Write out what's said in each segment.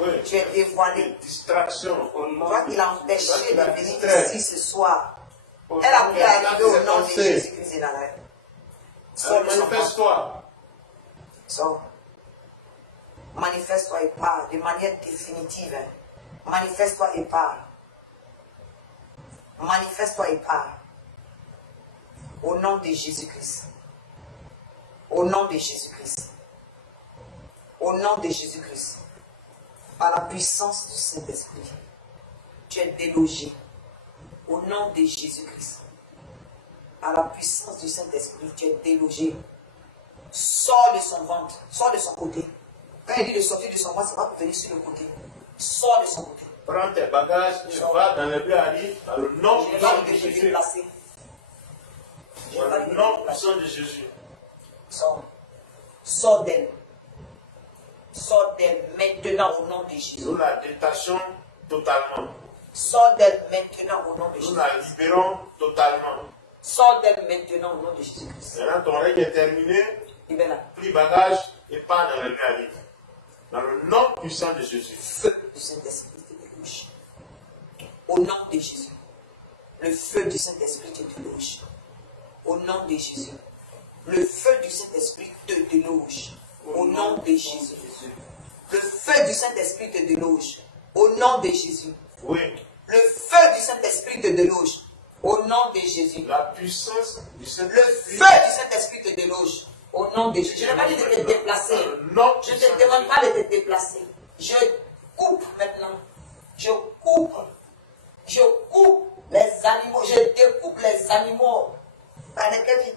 Oui. Tu es dévoilé. Distraction. Toi qui l'as empêché de venir ici ce soir. Elle a pu arriver au nom de Jésus-Christ de Nazareth. Sors de son ventre. Manifeste-toi. Sors. Manifeste-toi et parle de manière définitive. Manifeste-toi et parle. Manifeste-toi et parle. Au nom de Jésus-Christ. Au nom de Jésus-Christ. Au nom de Jésus-Christ. Par la puissance du Saint-Esprit. Tu es délogé. Au nom de Jésus-Christ. Par la puissance du Saint-Esprit, tu es délogé. Sors de son ventre. Sors de son côté. Quand il dit de sortir de son ventre, ce n'est pas pour venir sur le côté. Sors de son côté. Prends tes bagages, tu vas dans le lieu à lui, dans le nom Je n'ai pas de de te Jésus. déplacer. Dans le nom puissant de Jésus. Sors. Sors d'elle. Sors d'elle maintenant au nom de Jésus. Nous la détachons totalement. Sors d'elle maintenant au nom de Nous Jésus. la libérons totalement. Sors d'elle maintenant au nom de Jésus-Christ. Maintenant, ton règne est terminé. Libère-la. Pris bagage et pars dans le lieu à lui. Dans le nom puissant de Jésus. Feu du Saint-Esprit te déloge. Au nom de Jésus. Le feu du Saint-Esprit te déloge. Au nom de Jésus. Le feu du Saint-Esprit te déloge. Au nom de Jésus. Le feu du Saint-Esprit te déloge. Au nom de Jésus. Oui. Le feu du Saint-Esprit te déloge. Au nom de Jésus. La puissance du Le Saint-Esprit. feu du Saint-Esprit te déloge. Au nom de Jésus. Je n'ai pas dit de te déplacer. Non, Je ne te demande pas de te déplacer. Je coupe maintenant. Je coupe. Je coupe les animaux. Je découpe les animaux par lesquels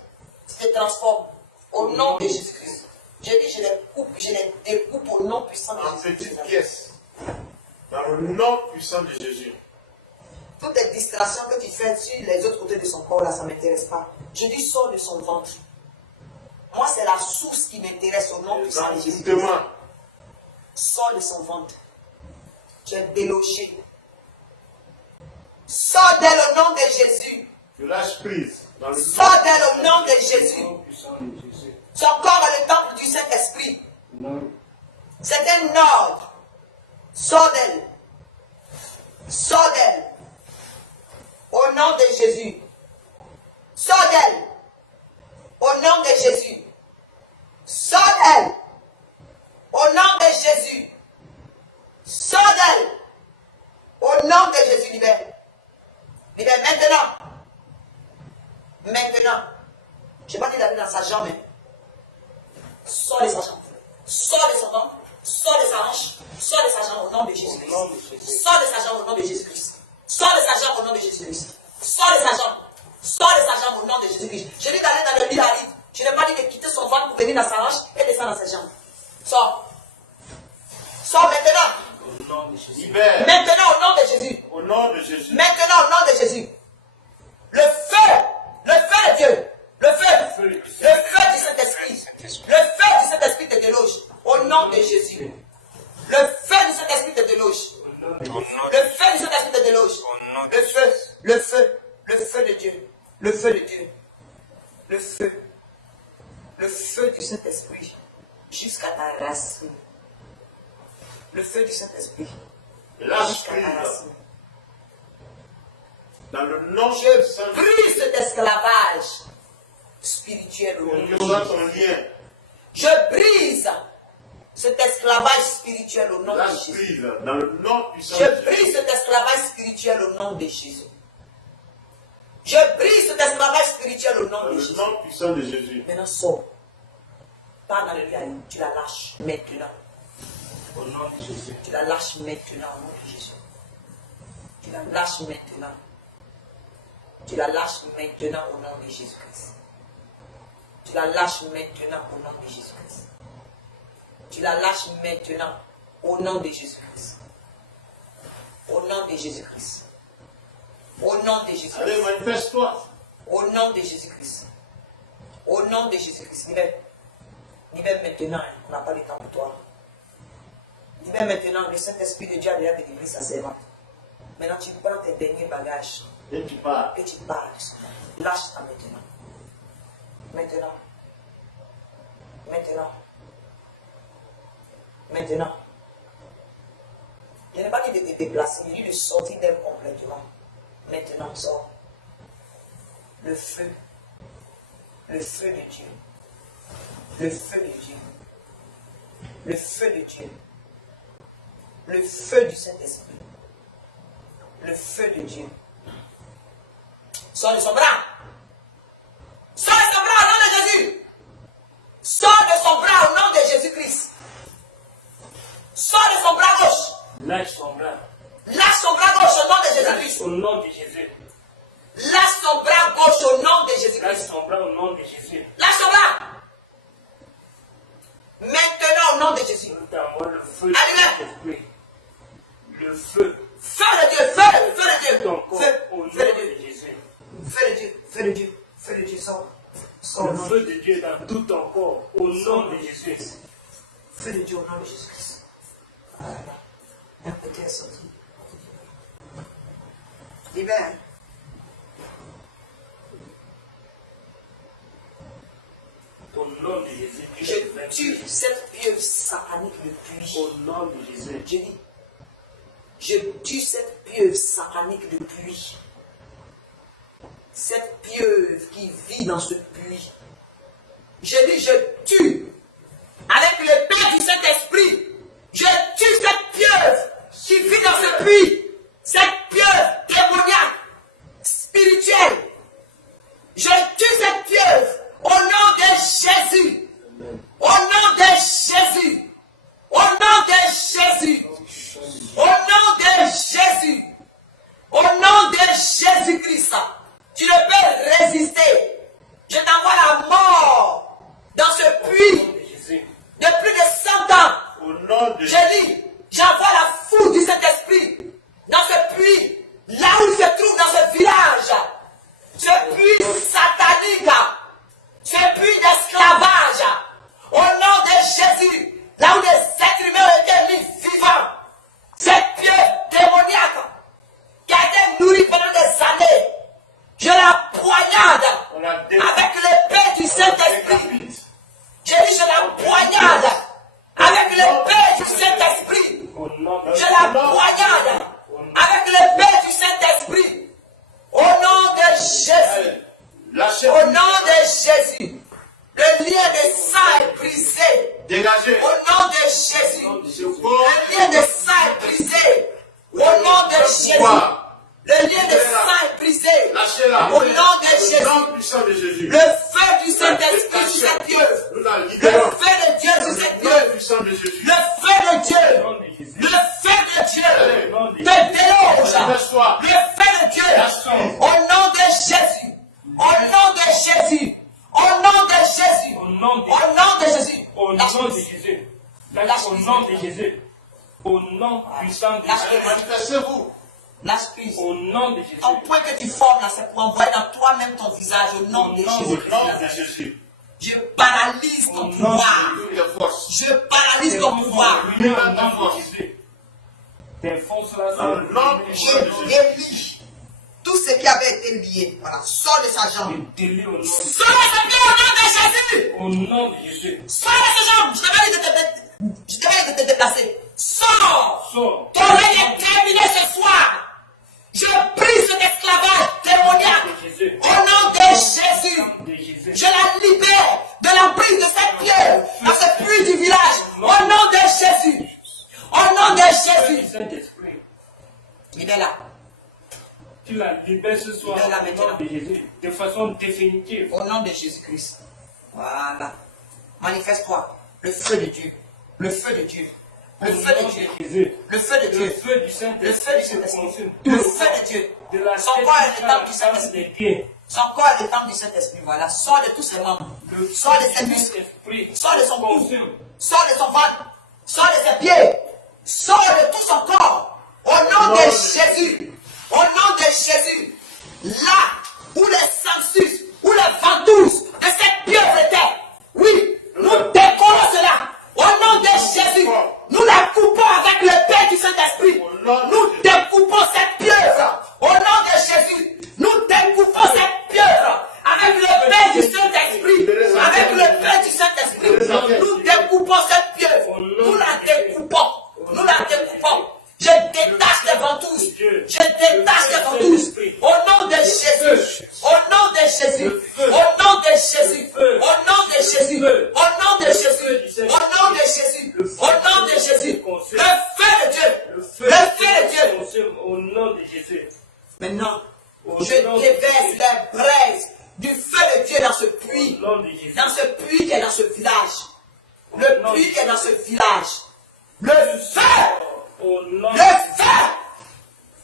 tu te transformes. Au nom de Jésus-Christ. Je dis, je les coupe. Je les découpe au nom puissant de en Jésus-Christ. petites pièces. Dans le nom puissant de Jésus. Toutes les distractions que tu fais sur les autres côtés de son corps, là, ça ne m'intéresse pas. Je dis, sors de son ventre. Moi, c'est la source qui m'intéresse au nom puissant de Jésus. Sors de son ventre. Tu es délogé. Sors d'elle au nom de Jésus. Je lâche prise. Dans le Sors d'elle au nom de Jésus. puissant de Jésus. Son corps est le temple du Saint-Esprit. Non. C'est un ordre. Sors d'elle. Sors d'elle. Au nom de Jésus. Sors d'elle. Au nom de Jésus. Sors d'elle. Au nom de Jésus. Sors d'elle. Au nom de Jésus, libère. Libère maintenant. Maintenant. Je n'ai pas dit d'aller dans sa jambe. Sors de sa jambe. Sors de son ventre. Sors de sa hanche. Sors de sa jambe au nom de Jésus-Christ. Sors de sa jambe au nom de Jésus-Christ. Sors de sa jambe au nom de Jésus-Christ. Sors de sa jambe. Sors de sa jambe au nom de Jésus-Christ. Je dis d'aller dans le lit d'Aride. Je n'ai pas dit de quitter son ventre pour venir dans sa hanche et descendre dans ses jambes. Sors. Sors maintenant. Au nom de Jésus. libère. Maintenant au nom de Jésus. Au nom de Jésus. Maintenant au nom de Jésus. Le feu. Le feu de Dieu. Le feu. Le feu du Saint-Esprit. Le feu du Saint-Esprit te déloge. Au nom de Jésus. Le feu du Saint-Esprit te déloge. Le feu du Saint-Esprit te déloge. Le feu. Le feu. Le feu de Dieu. Le feu de Dieu. Le feu. Le feu du Saint-Esprit. Jusqu'à ta racine. Le feu du Saint-Esprit. Lâche Jusqu'à ta prise. racine. Dans le nom de Je brise cet esclavage spirituel au nom de Dieu. Que soit Jésus. ton lien. Je brise cet esclavage spirituel au nom de Lâche Jésus. prise. Dans le nom puissant Je de Jésus. brise cet esclavage spirituel au nom de Jésus. Je brise cet esclavage spirituel au nom Dans de le Jésus. nom puissant de Jésus. Maintenant, sors. Pas dans le lieu, tu la lâches maintenant. Au nom de Jésus. Tu la lâches maintenant au nom de Jésus. Tu la lâches maintenant. Tu la lâches maintenant au nom de Jésus-Christ. Tu la lâches maintenant au nom de Jésus-Christ. Tu la lâches maintenant au nom de Jésus-Christ. Au nom de Jésus-Christ. Au nom de Allez, Jésus-Christ. manifeste-toi. Au nom de Jésus-Christ. Au nom de Jésus-Christ. Libère. Libère maintenant. On n'a pas le temps pour toi. Libère maintenant. Le Saint-Esprit de Dieu a déjà délivré sa servante. Maintenant, tu prends tes derniers bagages Et tu pars. et tu pars. Lâche-la maintenant. Maintenant. Maintenant. Maintenant. Je n'ai pas dit de te déplacer, j'ai dit de sortir d'elle complètement. Maintenant, sors. Le feu. Le feu de Dieu. Le feu de Dieu. Le feu de Dieu. Le feu du Saint-Esprit. Le feu de Dieu. Sors de son bras. Sors de son bras au nom de Jésus. Sors de son bras au nom de Jésus-Christ. Sors de son bras gauche. Lâche son bras. Lâche son bras gauche au nom de Jésus-Christ. Au nom de Jésus. Lâche son bras gauche au nom de Lâche Jésus-Christ. son bras au nom de Jésus. Lâche son bras. Maintenant au nom de Jésus. Nous t'envoie le feu du Allume. Saint-Esprit. Le feu. Feu de Dieu, feu de Dieu. Ton corps Feu, au nom feu de de Dieu. Jésus. Feu de Dieu, feu de Dieu, feu de Dieu, sors. Sors au Le nom de feu de Dieu dans tout ton corps au nom de Jésus. Feu de Dieu au nom de Jésus-Christ. Voilà. Un côté est sorti. Libère. Au nom de Jésus. Je tue cette pieuvre satanique de pluie. Au nom de Jésus. Je dis, je tue cette pieuvre satanique de pluie. Cette pieuvre qui vit dans ce puits. Je dis, je tue avec le Père du Saint-Esprit. Je tue cette pieuvre qui vit dans ce puits. Cette pieuvre démoniaque, spirituelle. Je tue cette pieuvre au nom de Jésus. Au nom de Jésus. Au nom de Jésus. Au nom de Jésus. Au nom de Jésus-Christ. Tu ne peux résister. Je t'envoie la mort dans ce puits de plus de 100 ans. Au nom de Je dis, j'envoie la foudre du Saint-Esprit dans ce puits, là où il se trouve dans ce village. Ce puits satanique, ce puits d'esclavage. Au nom de Jésus, là où les êtres humains ont été mis vivants. Cette pieuvre démoniaque qui a été nourrie pendant des années. Je la poignarde avec l'épée du Saint-Esprit. Je dis, je la poignarde avec l'épée du Saint-Esprit. Je la poignarde avec l'épée du Saint-Esprit. Au nom de Jésus. Au nom de Jésus. Le lien de sang est brisé. Dégagez. Au nom de Jésus. Le lien de sang est brisé. Au nom de Jésus. Le lien de sang est brisé. Lâchez-la. Au nom de Jésus. Au nom puissant de Jésus. Le feu du Saint-Esprit sur cette pieuvre. Nous la Le libérons. feu de Dieu sur cette Au nom pieuvre. puissant de Jésus. Le feu de Dieu. Le feu de Dieu. Te déloge. Laisse-toi. Le feu de Dieu. Au nom de Jésus. Au nom de Jésus. Au nom de Jésus. Au nom de Au nom de Jésus. Au nom de Jésus. Lâche au nom de Jésus. Au nom puissant de Jésus. Manifestez-vous. Lâche prise. Au nom de Jésus. Un point que tu formes là, c'est pour envoyer dans toi-même ton visage au nom de Au Jésus. nom de Jésus. Je paralyse ton pouvoir. Toutes les forces. Je paralyse ton pouvoir. Au nom de Jésus. Défonce-la Dans le nom puissant de Je Jésus. délie tout ce qui avait été lié. Voilà, sors de sa jambe. Délie au nom de Sors de sa pied au nom de Jésus. Au nom de Jésus. Sors de sa jambe. Je te demande de te déplacer. Sors. Sors. Ton règne est terminé ce soir. Je brise cet esclavage démoniaque. Au nom de Jésus. De Jésus. Je la libère de l'emprise de cette pierre dans ce puits du village. Au nom de Jésus. Au nom de Jésus. Saint-Esprit. Libère-la. Tu la libères ce soir Libère-la au nom maintenant. de Jésus. De façon définitive. Au nom de Jésus-Christ. Voilà. Manifeste-toi. Le feu de Dieu. Le feu de Dieu. Au Le nom feu de de Dieu. Jésus. Le feu de Le Dieu. feu du Le Saint-Esprit feu du se Saint-Esprit. consume. Le feu de Dieu. De la Son tête corps est jusqu'à le temple la du plante Saint-Esprit. des pieds. Son corps est le temple du Saint-Esprit. Voilà. Sors de tous ses membres. Le Sors de feu ses du muscles. Saint-Esprit Sors de son cou. consume. Sors de son ventre. Sors de ses pieds. Sors de tout son corps. Au nom de Jésus. Au nom de Jésus. Là où les sangsues, où les ventouses de cette pieuvre étaient. Oui, nous décollons cela. Au nom de Jésus. Nous la coupons avec le Père du Saint-Esprit. Nous découpons cette pieuvre. Au nom de Jésus. Nous découpons cette pieuvre avec le Père du Saint-Esprit. Avec le Père du Saint-Esprit. Nous découpons cette pieuvre. Nous la découpons. Nous la découpons. Je Le puits qui est dans ce village. Le feu. Au nom Le feu.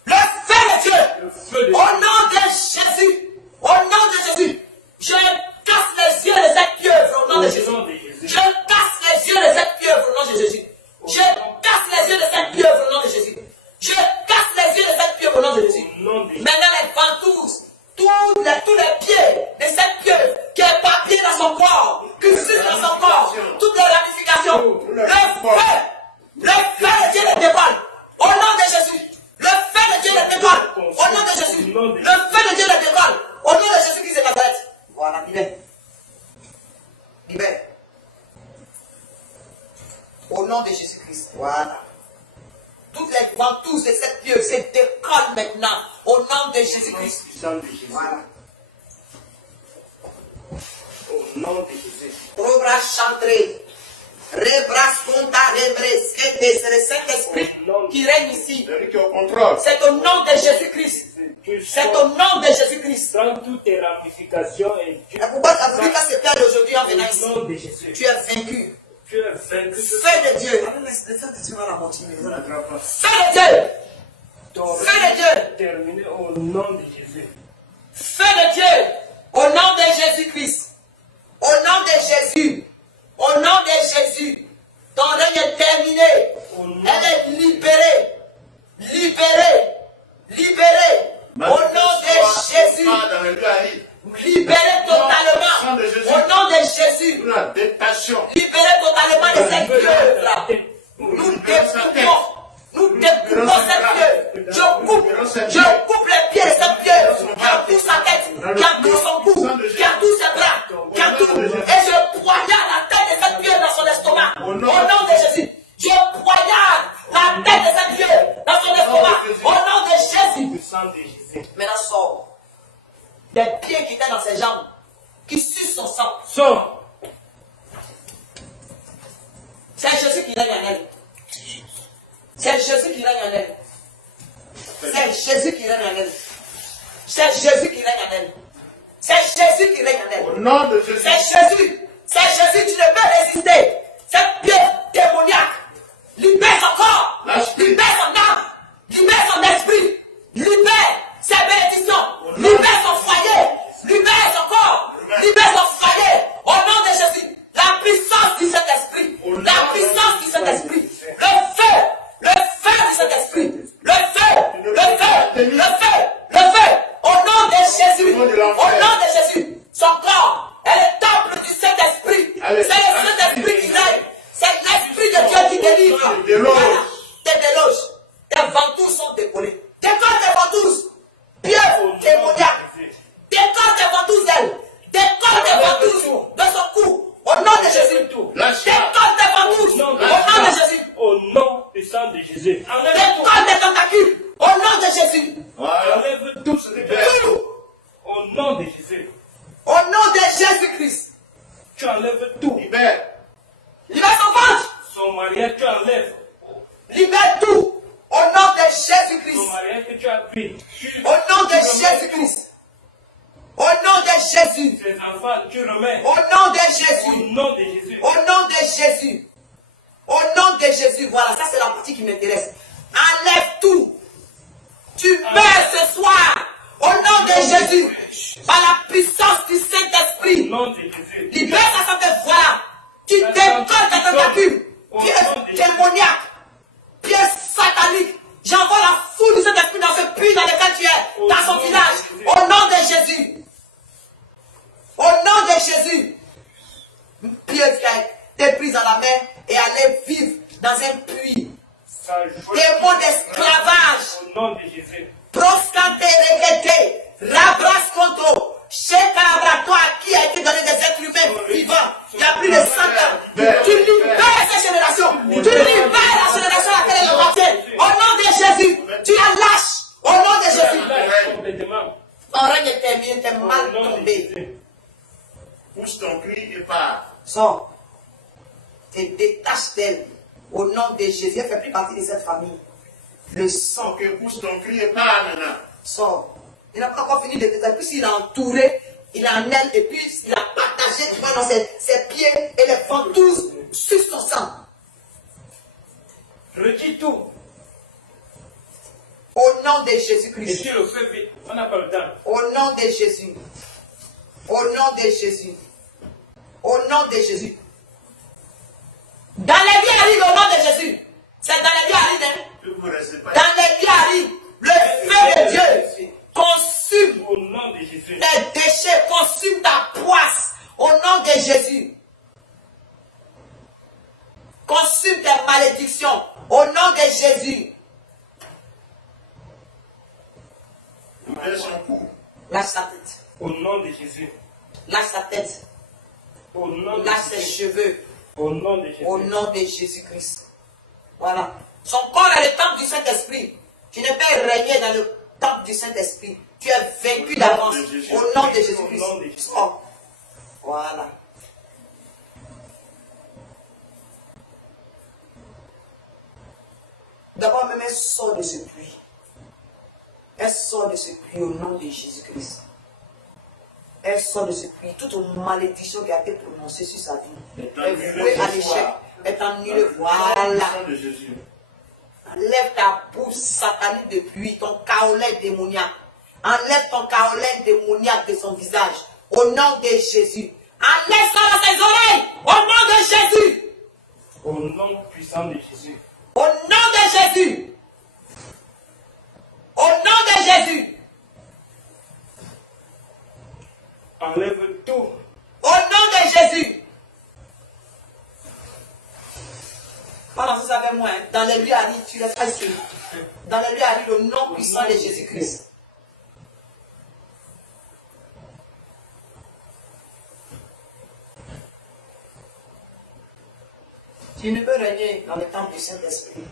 Le feu de Dieu. Le feu de Au nom de Jésus. Au nom de Jésus. Je casse les yeux de cette pieuvre au nom de Jésus. Au nom de Jésus. Je casse les yeux de cette pieuvre au nom de Jésus. Je casse les yeux de cette pieuvre au nom de Jésus. Je casse les yeux de cette pieuvre au nom de Jésus. Au nom de Jésus. Maintenant les ventouses, tous les pieds de cette pieuvre qui est éparpillée dans son corps, qui suce dans son corps, toutes les ramifications, le feu de Dieu les déballe. Au nom de Jésus. Le feu de Dieu les déballe. Au nom de Jésus. Le feu de Dieu les déballe. Au nom de Jésus qui se Nazareth. Voilà, libère. Libère. Au nom de Jésus-Christ. Voilà. Toutes les ventouses de cette pieuvre se décollent maintenant. Au nom de Jésus-Christ. Puissant de Jésus. Voilà. Au nom de Jésus. Probra chantré. Rebras conta rebres. C'est le Saint-Esprit qui règne ici. Celui qui est au contrôle. C'est au nom de Jésus-Christ. C'est au nom de Jésus-Christ. Dans toutes tes ramifications et Dieu. Pourquoi tu as voulu qu'à se perdre aujourd'hui en venant Au nom de ici? Jésus. Tu es vaincu. Tu es vaincu. Feu de Dieu. Le feu de Dieu va la moitié. Ne l'attrape pas. Feu de Dieu. Ton Feu de règne Dieu. est terminé au nom de Jésus. Feu de Dieu. Au nom de Jésus-Christ. Au nom de Jésus. Au nom de Jésus. Ton règne est terminé. Elle est libérée. Libérée. Libérée. Au nom de Jésus. Dans le lieu Ali. Libérée totalement. Au nom de Jésus. Nous la détachons. Libérée totalement de cette pieuvre-là. Nous découpons. Nous découpons cette pieuvre. Je coupe les pieds de cette pieuvre qui entoure sa tête, qui entoure son cou, qui entoure ses bras, qui entoure. Et je poignarde la tête de cette pieuvre dans son estomac. Au nom de Jésus. Je poignarde la tête de cette pieuvre dans son estomac. Au nom de Jésus. Puissant de Jésus. Maintenant sort. Des pieds qui étaient dans ses jambes, qui sucent son sang. Sors. C'est Jésus qui règne en elle. C'est Jésus qui règne en elle. C'est Jésus qui règne en elle. C'est Jésus qui règne en elle. C'est Jésus qui règne en elle. Au nom de Jésus. C'est Jésus. C'est Jésus. Tu ne peux résister. Cette pièce démoniaque. Libère son corps. Libère son âme. Libère son esprit. Libère ses bénédictions. Libère son foyer. Libère son corps. Libère son foyer. Au nom de Jésus. La puissance du Saint-Esprit. La puissance du Saint-Esprit. Le feu. Le feu du Saint-Esprit. Le feu. Le feu. Le feu. Le feu. Au nom de Jésus. Au nom de Jésus. Son corps est le temple du Saint-Esprit. C'est le Saint-Esprit qui règne. C'est l'Esprit de Dieu qui délivre. Voilà. Tes déloges. Tes ventouses sont décollées. Décolle tes ventouses. Pieuvre démoniaque. Décolle tes ventouses d'elle. Décolle tes ventouses de son cou. Au nom de Jésus. Décolle tes ventouses. Au nom de Jésus. Au nom puissant de Jésus. Décolle tes tentacules. Au nom de Jésus. Enlève tout ce Tout. au nom de Jésus. Au nom de Jésus-Christ. Tu enlèves tout. Libère. Libère son ventre. Son mariage, tu enlèves. Libère tout. Au nom de Son Jésus-Christ. mariage que tu as pris. Au nom de Jésus-Christ. Au nom de Jésus. Tes enfants, tu remets. Au nom de Au Jésus. nom de Jésus. Au nom de Jésus. Au nom de Jésus. Voilà, ça c'est la partie qui m'intéresse. Enlève tout. Tu meurs ce soir. Au nom de Jésus. Par la puissance du Saint-Esprit. Au nom de Jésus. Libère sa santé. Voilà. Tu décolles ta tentacule. Pièce démoniaque. Pièce satanique. J'envoie la foule du Saint-Esprit dans ce puits dans lequel tu es. Dans son village. Au nom de Jésus. Au nom de Jésus. Une pièce qui a été prise dans la main et allée vivre dans un puits. Démon d'esclavage. Au nom de Jésus. Proscante regretté. Rabras contre. Chez Calabra, à qui a été donné des êtres humains vivants. Il y a plus de 100 ans. Tu libères cette génération. Tu libères la génération à laquelle elle appartient. Au nom de Jésus. Tu la lâches. Au nom de Jésus. Complètement. Ton règne est terminé. T'es mal tombé. Pousse ton cri et pars. Sors. Te détache d'elle. Au nom de Jésus. Elle ne fait plus partie de cette famille. Le sang. Ok, pousse ton cri et pars maintenant. Sort. Il n'a pas encore fini de détailler. Puis il a entouré, il a en elle, et puis il a partagé, tu vois, dans ses pieds et les ventouses sur son sang. Retire tout. Au nom de Et Jésus-Christ. tu le fais vite. On n'a pas le temps. Au nom de Jésus. Au nom de Jésus. Au nom de Jésus. Dans les vies arrive au nom de Jésus. C'est dans les vies arrive. Hein? Vous ne restez pas. Dans les vies arrive. Le feu de Dieu consume Au nom de Jésus. les déchets, consume ta poisse. Au nom de Jésus. Consume tes malédictions. Au nom de Jésus. Ouvrez son cou. Lâche sa tête. Au nom de Jésus. Lâche sa tête. Au nom de Lâche ses Jésus. cheveux. Au nom de Jésus. Au nom de Jésus-Christ. Voilà. Son corps est le temple du Saint-Esprit. Tu ne peux régner dans le temple du Saint-Esprit. Tu es vaincu d'avance. Au nom de Jésus-Christ. Au nom de Jésus. Oh. Voilà. D'abord, même elle sort de ce puits. Elle sort de ce puits au nom de Jésus-Christ. Elle sort de ce puits. Toute malédiction qui a été prononcée sur sa vie est vouée à l'échec. Est annulée. Voilà. De Jésus. Enlève ta bouche satanique de pluie, ton kaolin démoniaque. Enlève ton kaolin démoniaque de son visage. Au nom de Jésus. Enlève ça dans ses oreilles. Au nom de Jésus. Au nom puissant de Jésus. Au nom de Jésus. Au nom de Jésus. Enlève tout. Au nom de Jésus. Pendant que vous savez moi, hein, dans les lieux arides, tu restes ici. Dans les lieux arides, au nom puissant de Jésus-Christ. Tu ne peux régner dans le temple du Saint-Esprit.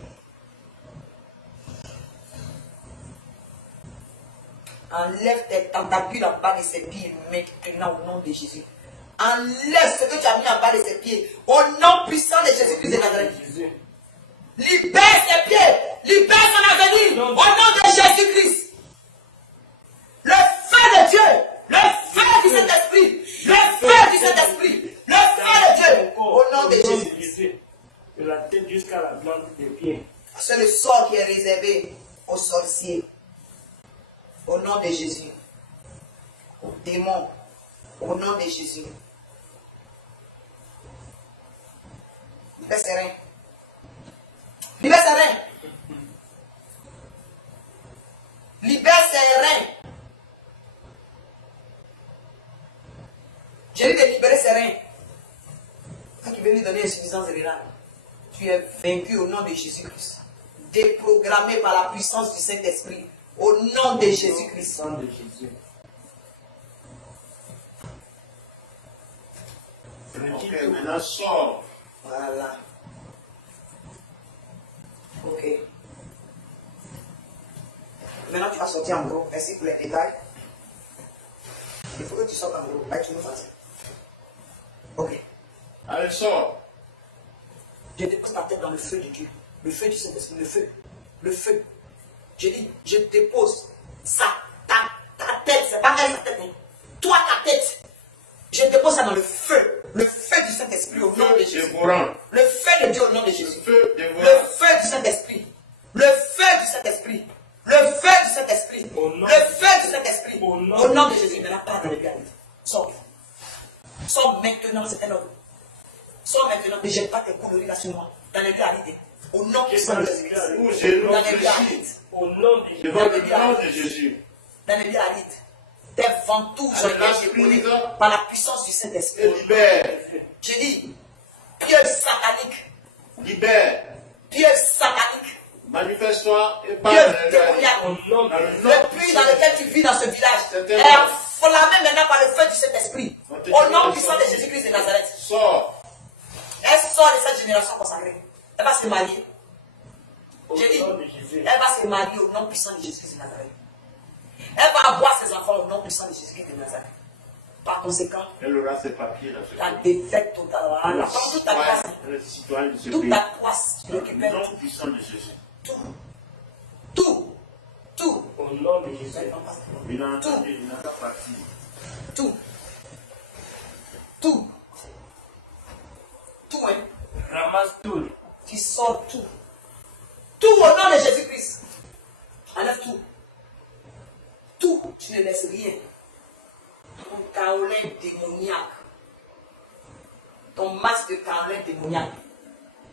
Enlève tes tentacules en bas de ses pieds maintenant au nom de Jésus. Enlève ce que tu as mis en bas de ses pieds au nom puissant de Jésus-Christ de Nazareth. Jésus. Libère ses pieds, libère son avenir au nom de Jésus-Christ. Le feu de Dieu, le feu du Saint-Esprit, le feu du Saint-Esprit, le feu de Dieu au nom de Jésus. De la tête jusqu'à la plante des pieds. C'est le sort qui est réservé aux sorciers. Au nom de Jésus. Aux démons. Au nom de Jésus. Libère ses reins. Libère ses reins. Libère ses reins. J'ai dit de libérer ses reins. Quand tu veux lui donner insuffisance rénale, tu es vaincu au nom de Jésus-Christ. Déprogrammé par la puissance du Saint-Esprit. Au nom de Jésus-Christ. Au nom de Jésus. Ok, maintenant sors. Voilà. Ok. Maintenant, tu vas sortir en gros. Merci pour les détails. Il faut que tu sortes en gros. Là, tu nous fasses. Ok. Allez, sors. Je dépose ta tête dans le feu de Dieu. Le feu du Saint-Esprit. Le feu. Le feu. Je dis, je dépose ça. Ta tête. C'est pas elle, sa tête. Hein. Toi, ta tête. Je dépose ça dans le feu. Le feu du Saint-Esprit au nom de Jésus. Dévorant. Le feu de Dieu au nom de Le Jésus. feu Le dévorant. feu du Saint-Esprit. Le feu du Saint-Esprit. Le feu du Saint-Esprit. Au nom Le feu du Saint-Esprit. Au nom Au nom de Jésus. Mais là, pas dans les gars. Sors. Sors maintenant, c'est un ordre. Sors maintenant. Ne jette pas tes couleries là sur moi. Dans les lieux arides. Au nom puissant de Jésus-Christ. Où j'ai Dans les lieux arides. Au nom de Jésus. devant le nom de Jésus. Dans les lieux arides. Tes ventouses ont Avec été dévoilées l'esprit par la puissance du Saint-Esprit. Et libère. Je dis, pieux satanique. Libère. Pieux satanique. Manifeste-toi et parle Pieux dans les démoniaque. Au nom Dans de le Jésus. nom Le puits dans lequel tu vis dans ce village C'est est un- enflammé maintenant par le feu du Saint-Esprit. Au nom puissant de Jésus-Christ de Nazareth. Sors. Elle sort de cette génération consacrée. Elle va se marier. Au J'ai dit, nom de Jésus. elle va se marier au nom puissant de Jésus-Christ de Nazareth. Elle va avoir ses enfants au nom puissant de Jésus-Christ de Nazareth. Par conséquent, Elle aura ses papiers dans ce la pays. défaite totale. Voilà. Prends toute ta place. Elle est citoyenne de ce Toute pays. ta place. Tu Dans le récupères nom tout. puissant de Jésus. Tout. Tout. Tout. Au nom de Jésus. Il a entendu, il n'a pas parti. Tout. Tout. Tout, hein. ramasse tout. Tu sors tout. Tout au nom de Jésus-Christ. Enlève tout. Tout, tu ne laisses rien. Ton kaolin démoniaque. Ton masque de kaolin démoniaque.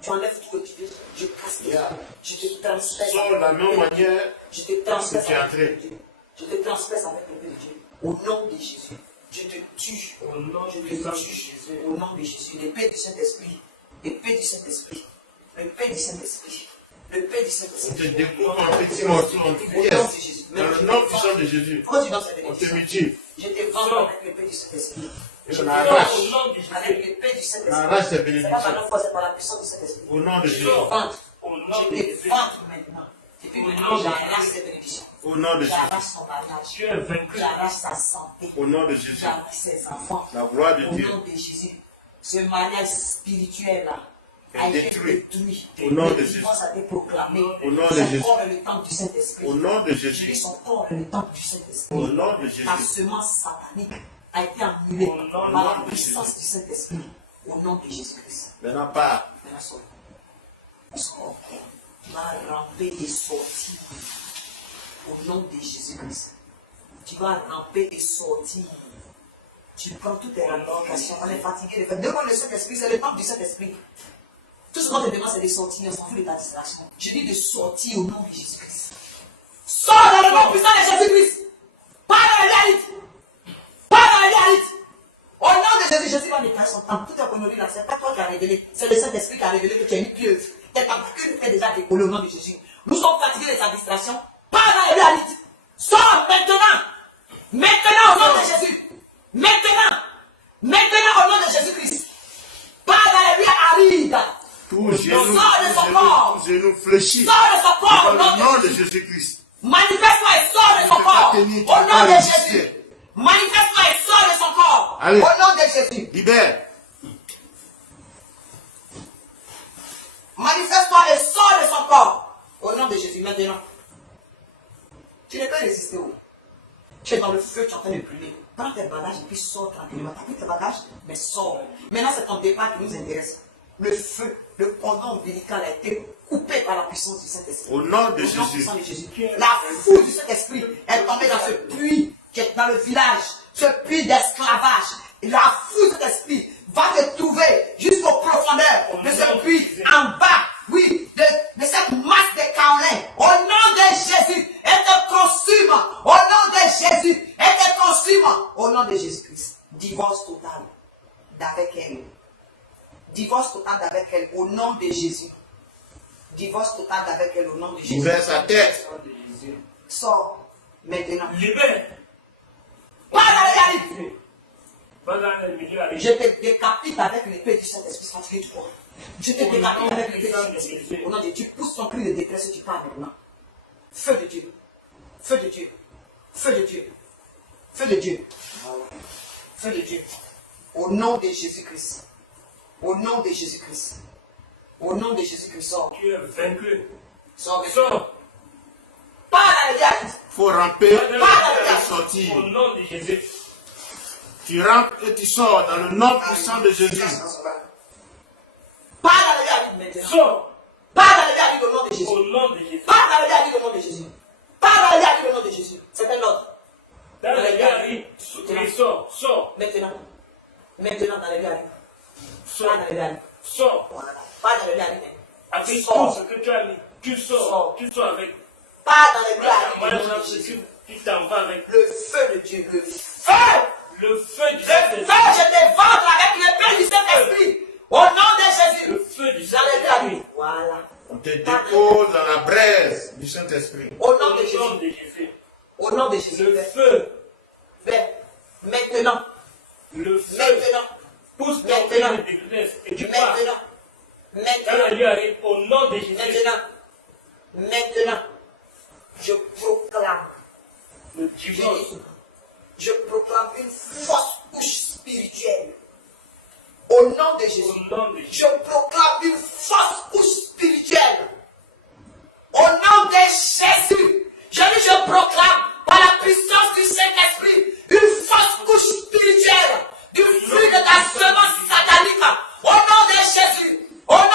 Tu enlèves tout que tu veux. Je casse tes âmes. Je te transperce. Sors de la même manière Je te transperce que tu es avec entré. le Dieu. Je te transperce avec le de Dieu. Au nom de Jésus. Je te tue. Au nom Je te puissant de tue. Jésus. Au nom de Jésus. L'épée du Saint-Esprit. L'épée du Saint-Esprit. L'épée du Saint-Esprit. L'épée du On te Saint-Esprit. découpe en petits morceaux, en Au nom pièces. de Jésus. Dans le nom puissant de Jésus. Pourquoi tu danses avec On les te gens? mutile. Je te vends avec l'épée du Saint-Esprit. Je te On vends arrache. Au nom de Jésus. avec l'épée du Saint-Esprit. Arrache tes C'est pas bénédictions. par notre force, c'est par la puissance du Saint-Esprit. Au nom de Jésus. Vente. Au nom Je de te Jésus. vends maintenant. Et puis Au maintenant, nom de j'arrache Jésus. ses bénédictions. Au nom de Jésus. J'arrache son mariage. Tu es vaincu. J'arrache sa santé. Au nom de Jésus. J'arrache ses enfants. La gloire de Au Dieu. nom de Jésus. Ce mariage spirituel-là a Est été détruit. détruit. Au nom de Le Jésus. divorce a été proclamé. Au nom de Son Jésus. corps est le temple du Saint-Esprit. Au nom de Et Jésus. son corps est le temple du Saint-Esprit. Au nom de La Jésus. semence satanique a été annulée Au nom par la de puissance du Saint-Esprit. Au nom de Jésus-Christ. Maintenant, pas. Maintenant, sors. Sors. Tu vas ramper et sortir. Au nom de Jésus-Christ. Tu vas ramper et sortir. Tu prends toutes tes ramifications. On est fatigué de faire. Demande le Saint-Esprit, c'est le temple du Saint-Esprit. Tout ce qu'on te demande, c'est de sortir. On s'en fout de ta distraction. Je dis de sortir au nom de Jésus-Christ. Sors dans le nom puissant de Jésus-Christ. Pas dans la réalité. Pas dans la réalité. Au nom de Jésus, Jésus va déclarer son temps. Tout est connu là. C'est pas toi qui as révélé. C'est le Saint-Esprit qui a révélé que tu es une pieuse. Tes tentacules fait déjà décoller au nom de Jésus. Nous sommes fatigués de sa distraction. Pas dans la réalité. Sors maintenant. Maintenant au nom de Jésus. Maintenant. Maintenant au nom de Jésus-Christ. Pas dans la vie aride. Tout genou, Sors de son corps. tout genou fléchit. Sors de son corps au Dans nom le nom de de Jésus. Jésus-Christ. Manifeste-toi et sors de son Tu peux pas corps. tenir, tu Au peux nom pas de résister. Jésus. Manifeste-toi et sors de son corps. Allez. Au nom de Jésus. Libère. Manifeste-toi et sors de son corps. Au nom de Jésus, maintenant. Tu ne peux résister. Oui. Tu es dans le feu, tu es en train de brûler. Prends tes bagages et puis sors tranquillement. Tu as pris tes bagages, mais sors. Maintenant, c'est ton départ qui nous intéresse. Le feu, le cordon ombilical a été coupé par la puissance du Saint-Esprit. Au nom de Au nom Jésus. puissant de Jésus. La foule du Saint-Esprit est tombée dans ce puits qui est dans le village, ce puits d'esclavage. Et la foule du Saint-Esprit va te trouver jusqu'aux profondeurs de ce puits en bas, oui, de cette masse de kaolin. Au nom de Jésus, et te consume. Au nom de Jésus, et te consume. Au nom de Jésus-Christ. Divorce total d'avec elle. Divorce total d'avec elle au nom de Jésus. Divorce total d'avec elle au nom de Jésus. Ouvert sa tête. Au nom de Jésus. Sors maintenant. Libère. Pas dans la réalité. Pas dans le milieu avec Je te décapite avec l'épée du Saint-Esprit. Fatigué-toi. Je te décapite avec l'épée du Saint-Esprit. Au nom de Dieu, pousse ton cri de détresse et tu parles maintenant. Feu de Dieu. Feu de Dieu. Feu de Dieu. Feu de Dieu. Feu de Dieu. Au nom de Jésus-Christ. Au nom de Jésus-Christ. Au nom de Jésus-Christ, sors. tu es vaincu. Sors maintenant. Sors. Pas dans la réalité. Faut ramper et sortir. Au nom de Jésus. Tu rampes et tu sors dans le nom puissant de Jésus. Pas dans la réalité maintenant. Sors. Pas dans la réalité au nom de Jésus. Au nom de Jésus. Pas dans la réalité au nom de Jésus. Pas dans la réalité au nom de Jésus. C'est un ordre. Dans la vie, il sort. Sors. Maintenant. Maintenant dans la réalité. Sors. Pas dans la réalité. Sors. Voilà. Pas dans la réalité. Avec tout Sors. ce que tu as mis. Tu sors. Tu sors avec. Pas dans la Voilà, réalité. Jésus. tu t'en vas avec Le feu de Dieu. Le feu. le feu du Le feu, Saint-Esprit. je te vendre avec l'épée du Saint-Esprit. Au nom de Jésus. Le feu du J'allais à lui. Saint-Esprit. Voilà. On te dépose dans la braise du Saint-Esprit. Au nom Au de nom Jésus. de Jésus. Au nom de Jésus. Le feu. Fais. Maintenant. Le feu. Maintenant. Pousse ton Maintenant. cri de détresse et tu pars. Maintenant. Quand Maintenant. la nuit arrive, au nom de Jésus, Maintenant, je proclame, le divorce, je proclame une fausse couche spirituelle. Au nom de Jésus, au nom de Jésus, je proclame une fausse couche spirituelle. Au nom de Jésus, je proclame par la puissance du Saint-Esprit une fausse couche spirituelle du fruit de ta semence satanique. Au nom de Jésus, au nom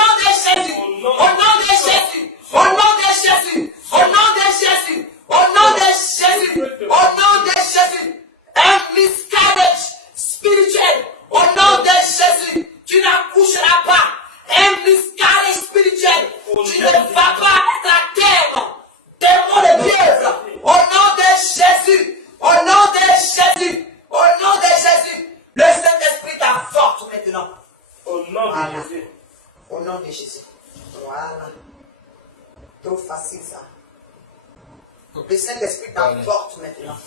Voilà. Trop facile ça. Le Saint-Esprit t'emporte maintenant.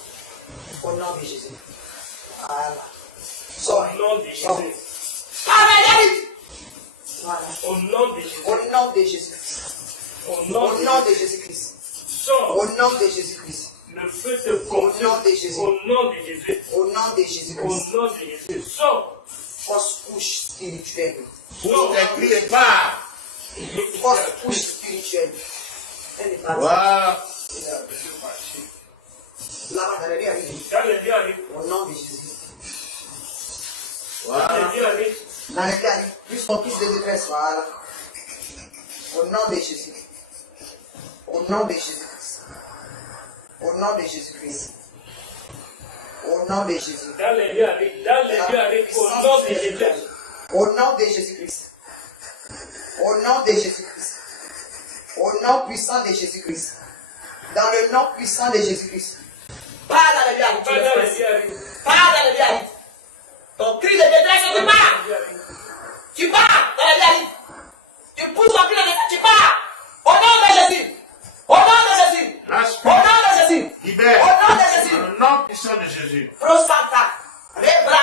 Au nom de Jésus. Voilà. Sors. Au nom de Jésus. Voilà. Au nom de Jésus. Au nom de Jésus. Au Au nom nom de de Jésus-Christ. Sors. Au nom de Jésus-Christ. Le feu te Au consume. nom de Jésus. Au nom de Jésus. Au nom de Au Jésus-Christ. nom de Jésus. Sors. Fausse couche spirituelle. Sors. Esprit et pas. Fausse couche spirituelle. Elle n'est pas Voilà. là, Valérie arrive. Dans les lieux arrive. Au nom de Jésus. Dans Voilà. les lieux arrive. Valérie arrive. Plus ton fils de détresse. Voilà. Au nom de Jésus. Au nom de Jésus-Christ. Au nom de Jésus-Christ. Au nom de Jésus. Dans les lieux arrive. Dans les lieux arrive. Au nom de Jésus. Au nom de Jésus-Christ. Au nom de Jésus-Christ. Au nom puissant de Jésus-Christ. Dans le nom puissant de Jésus-Christ. Pas dans le lieu Pas dans les lieux arrive. Pas dans le lieu. Ton cri de détresse, tu pars. Tu pars dans le lieu. Tu pousses ton cri de détresse, tu pars. Au nom de Jésus. Au nom de Jésus. Lâche. Au nom de Jésus. Libère. Au nom de Jésus. Dans le nom puissant de Jésus. Prosanta, Rebra,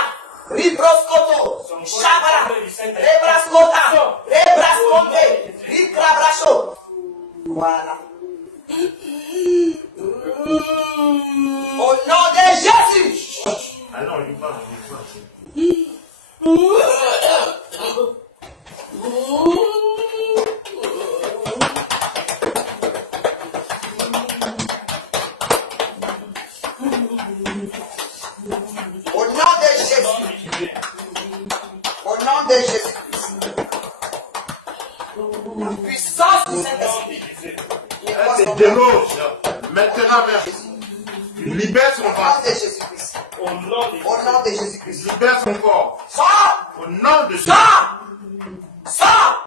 Ribroscoto, Shabara, Rebrascota, Rebrasconte, Ribrabracho. Voilà. Au nom de Jésus. Ah non, il va. Au nom de Jésus. Au nom de Jésus. La puissance du Saint-Esprit. Elle te déloge. Maintenant, vers. Libère son Au nom ventre. de Jésus-Christ. Au nom de Au nom de Jésus-Christ. Libère son corps. Sors! Au nom de Jésus. Sors! Sors!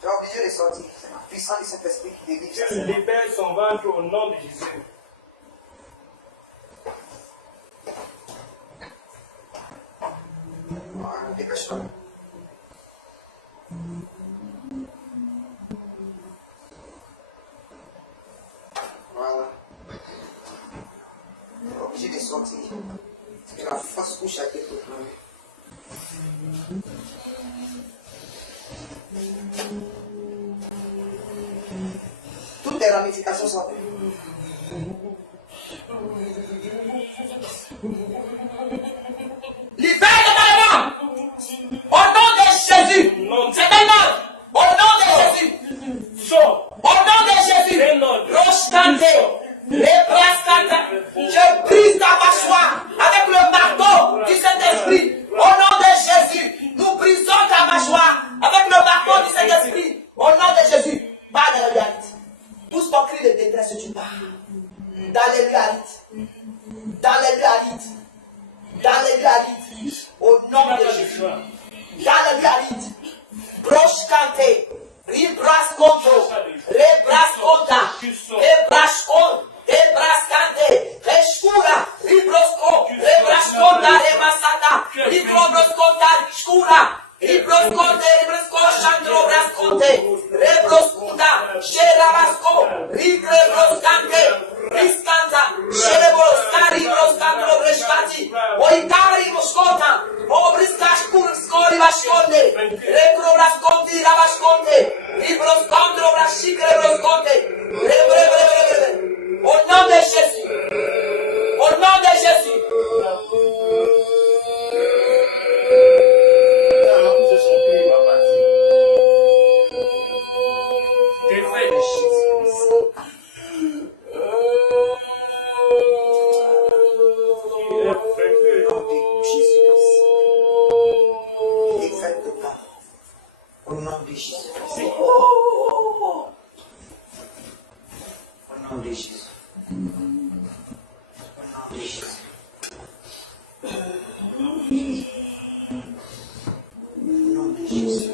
Tu es obligé de sortir. C'est la puissance du Saint-Esprit qui délivre. Jésus. Libère son ventre au nom de Jésus. Voilà, dépêche-toi. Voilà. Tu es obligé de sortir. Parce que la fausse couche a été proclamée. Toutes les ramifications sont libère de ta main. Au nom de Jésus. C'est un ordre. Au nom de Jésus. Sors. Au nom de Jésus. C'est un ordre. Rochkante. Les brascante. Je brise ta mâchoire avec le marteau du Saint-Esprit. Au nom de Jésus. Nous brisons ta mâchoire avec le marteau du Saint-Esprit. Au nom de Jésus. Pas dans la réalité. Pousse ton cri de détresse, tu pars. Dans les réalités. Dans les réalités. Dans les réalités. Au nom de Jésus. Dans les réalités. Broche canté. Ribrasconto. Rebrasconta. Rebrasconto. Rebrascante. Rescura. Ribrosco. Rebrasconta. Remasata. Ribrosconta. Rescura. Ribrosconte. Ribrosconte. Chandro brasconte. Rebroscunda. Xerabasco. Ribroscante. Riscanta. Xerebrosca. Ribroscantro brescati. Oitari moscota. Obriscash curuscori vasconde. Rebrosconti rabasconte. Ribroscondro brascicre brosconte. Au nom de Jésus. Au nom de Jésus. C'est son cri, il va partir. Défait de Jésus. Il est vaincu. Exactement. Au nom de Jésus. Au nom de Jésus. Au nom de Jésus. Au nom de Jésus.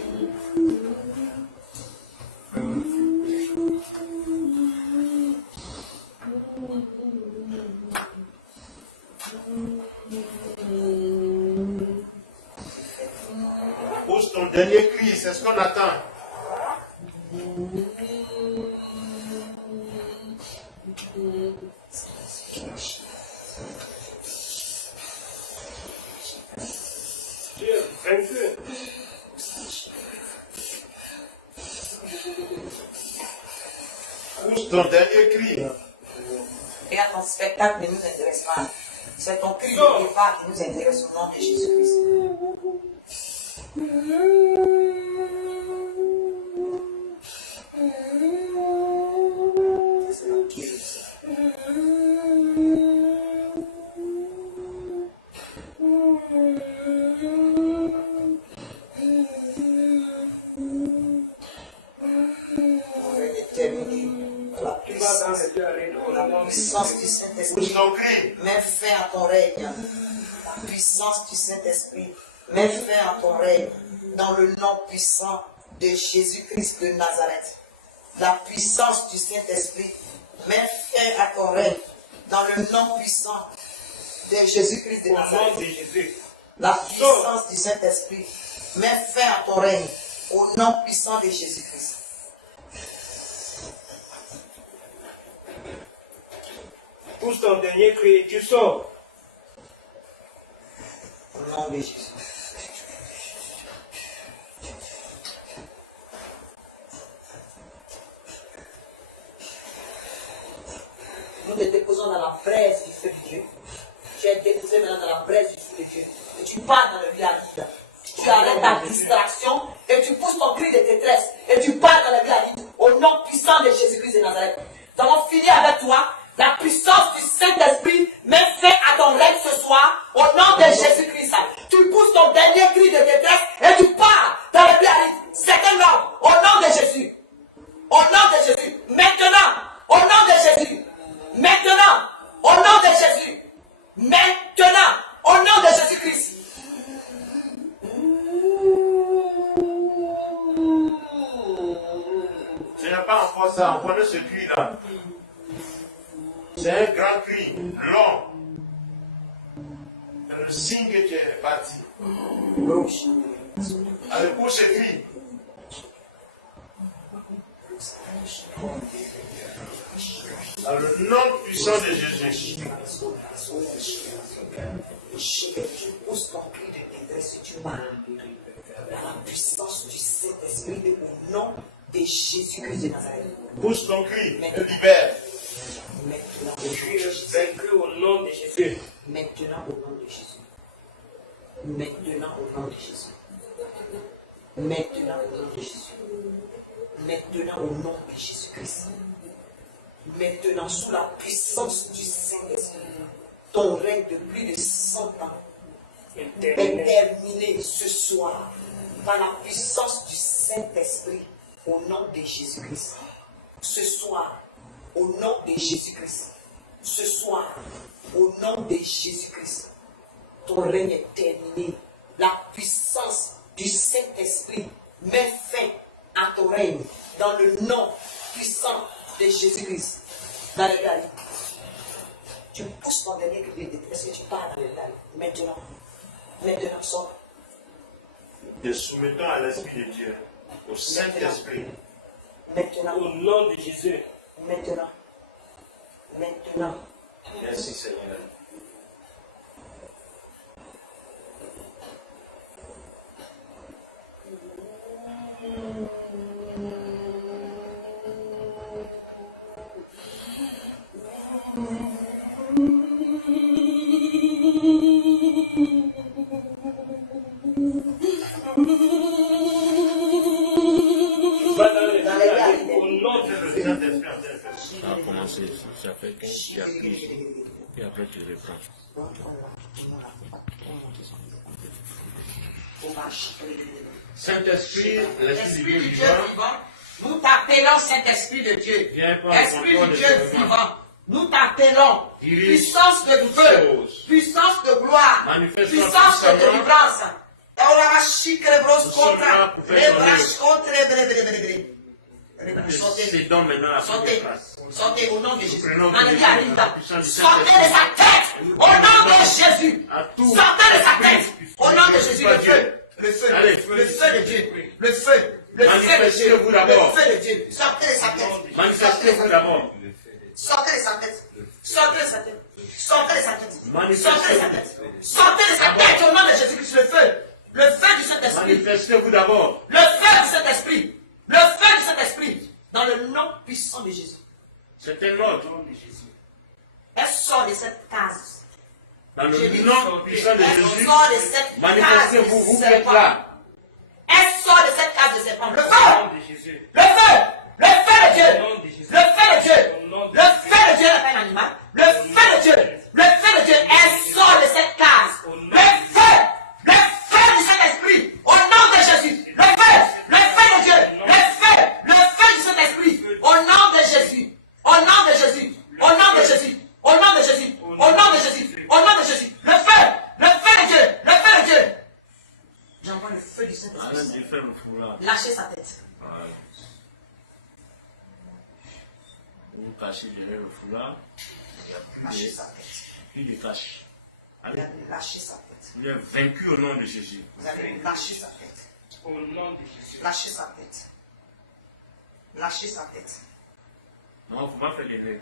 Pousse ton dernier cri, c'est ce qu'on attend. Dieu, vaincu. Pousse ton dernier cri. Regarde, ton spectacle ne nous intéresse pas. C'est ton cri de départ qui nous intéresse au nom de Jésus-Christ. La puissance du Saint-Esprit Pousse ton cri. met fin à ton règne. La puissance du Saint-Esprit met fin à ton règne dans le nom puissant de Jésus-Christ de Nazareth. La puissance du Saint-Esprit met fin à ton règne dans le nom puissant de Jésus-Christ de Au nom Nazareth. de Jésus. La puissance du Saint-Esprit met fin à ton règne au nom puissant de Jésus-Christ. Pousse ton dernier cri et tu sors. Au nom de Jésus. Nous te déposons dans la braise du feu de Dieu. Tu es déposé maintenant dans la braise du feu de Dieu. Et tu pars dans le village. Tu arrêtes ta distraction et tu pousses ton cri de détresse. Et tu pars dans le village au nom puissant de Jésus-Christ de Nazareth. Nous allons finir avec toi. La puissance du Saint-Esprit met fin à ton règne ce soir au nom de Jésus-Christ. Tu pousses ton dernier cri de détresse et tu pars dans le village. C'est un homme au nom de Jésus. Au nom de Jésus. Maintenant, au nom de Jésus. Maintenant, au nom de Jésus. Maintenant, au nom de Jésus-Christ. Ce n'est pas encore ça, on connaît ce cri-là. C'est un grand cri, long. C'est le signe que tu es parti. Allez, pousse ce cri. Dans le nom puissant de Jésus. Tu pousses ton cri de détresse et tu pars. Dans la puissance du Saint-Esprit et au nom de Jésus-Christ de Nazareth. Pousse ton cri, te libère. Maintenant, Je suis vaincu au nom de Jésus. maintenant au nom de Jésus. Maintenant au nom de Jésus. Maintenant au nom de Jésus. Maintenant au nom de Jésus-Christ. Maintenant sous la puissance du Saint-Esprit. Ton règne de plus de 100 ans est terminé ce soir par la puissance du Saint-Esprit au nom de Jésus-Christ. Ce soir, au nom de Jésus-Christ. Ce soir, au nom de Jésus-Christ. Ton règne est terminé. La puissance du Saint-Esprit met fin à ton règne dans le nom puissant de Jésus-Christ. Dans le gars, tu pousses ton dernier cri de détresse et tu pars dans le gars. Maintenant, maintenant, sors. Te soumettons à l'Esprit de Dieu, au Saint-Esprit. Maintenant, Au nom de Jésus. maintenant, maintenant. Merci Seigneur. Va dans les village. Au nom de Le Saint-Esprit en train de faire. Ça a commencé, ça fait tu as pris, et après tu reprends. Saint-Esprit, l'Esprit Esprit du du Dieu Dieu vivant, nous t'appelons Saint-Esprit de Dieu. Viens prendre Esprit contrôle du de Dieu ce moment. vivant, nous t'appelons. Dirige Puissance de feu, choses. puissance de gloire, Manifeste puissance de puissamment. délivrance. Et on a chicre bros Nous sommes là contre pour faire les ton branches contre C'est donc maintenant la Sortez, première place. sortez au nom de Jésus. prenons Alléluia, la alléluia. puissance du Sortez de sa tête au nom de Jésus. À tout Sortez de sa tête esprit au nom de Jésus. Le feu, Le feu. Allez. Le feu de Dieu. Le feu. Le feu de Dieu. Manifestez-vous d'abord. Le feu de Dieu. Sortez de sa tête. Manifestez-vous d'abord. Sortez de sa tête. Sortez de sa tête. Sortez de sa tête. Manifestez-vous. Sortez de sa tête. Sortez de sa tête au nom de Jésus-Christ. Le feu. Le feu du Saint-Esprit. Manifestez-vous d'abord. Le feu du Saint-Esprit. Le feu du Saint-Esprit. Dans le nom puissant de Jésus. C'est un ordre. Elle sort de cette case. Dans le J'ai dit, nom puissant de elle Jésus, sort de cette case manifestez-vous, de vous êtes serpent. là. Elle sort de cette case de serpent. Le Au feu. nom de Jésus. Le feu. Le feu de Dieu. Au nom de Jésus. Le feu de Dieu. Au nom de Le feu de Dieu n'est pas un animal. Le feu de Dieu. Le feu de Dieu. Elle sort de cette case. Le feu. Le feu du Saint-Esprit. Au nom de Jésus. Le feu. Le feu de Dieu. Le feu. Le feu du Saint-Esprit. Au nom de Jésus. Au nom de Jésus. Au nom de Jésus. Au nom de Jésus. Au nom de Jésus. Au nom de Jésus. Le feu. Le feu de Dieu. Le feu de Dieu. J'envoie le feu du Arrête Saint-Esprit. de faire le foulard. Lâchez sa tête. Vous vous cachez derrière le foulard. Lâchez sa tête. Il le cache. Vous Allez. allez lâcher sa tête. Vous êtes vaincu au nom de Jésus. Vous allez lâcher sa tête. Au nom de Jésus. Lâchez sa tête. Lâchez sa tête. Non, vous m'avez fait lever.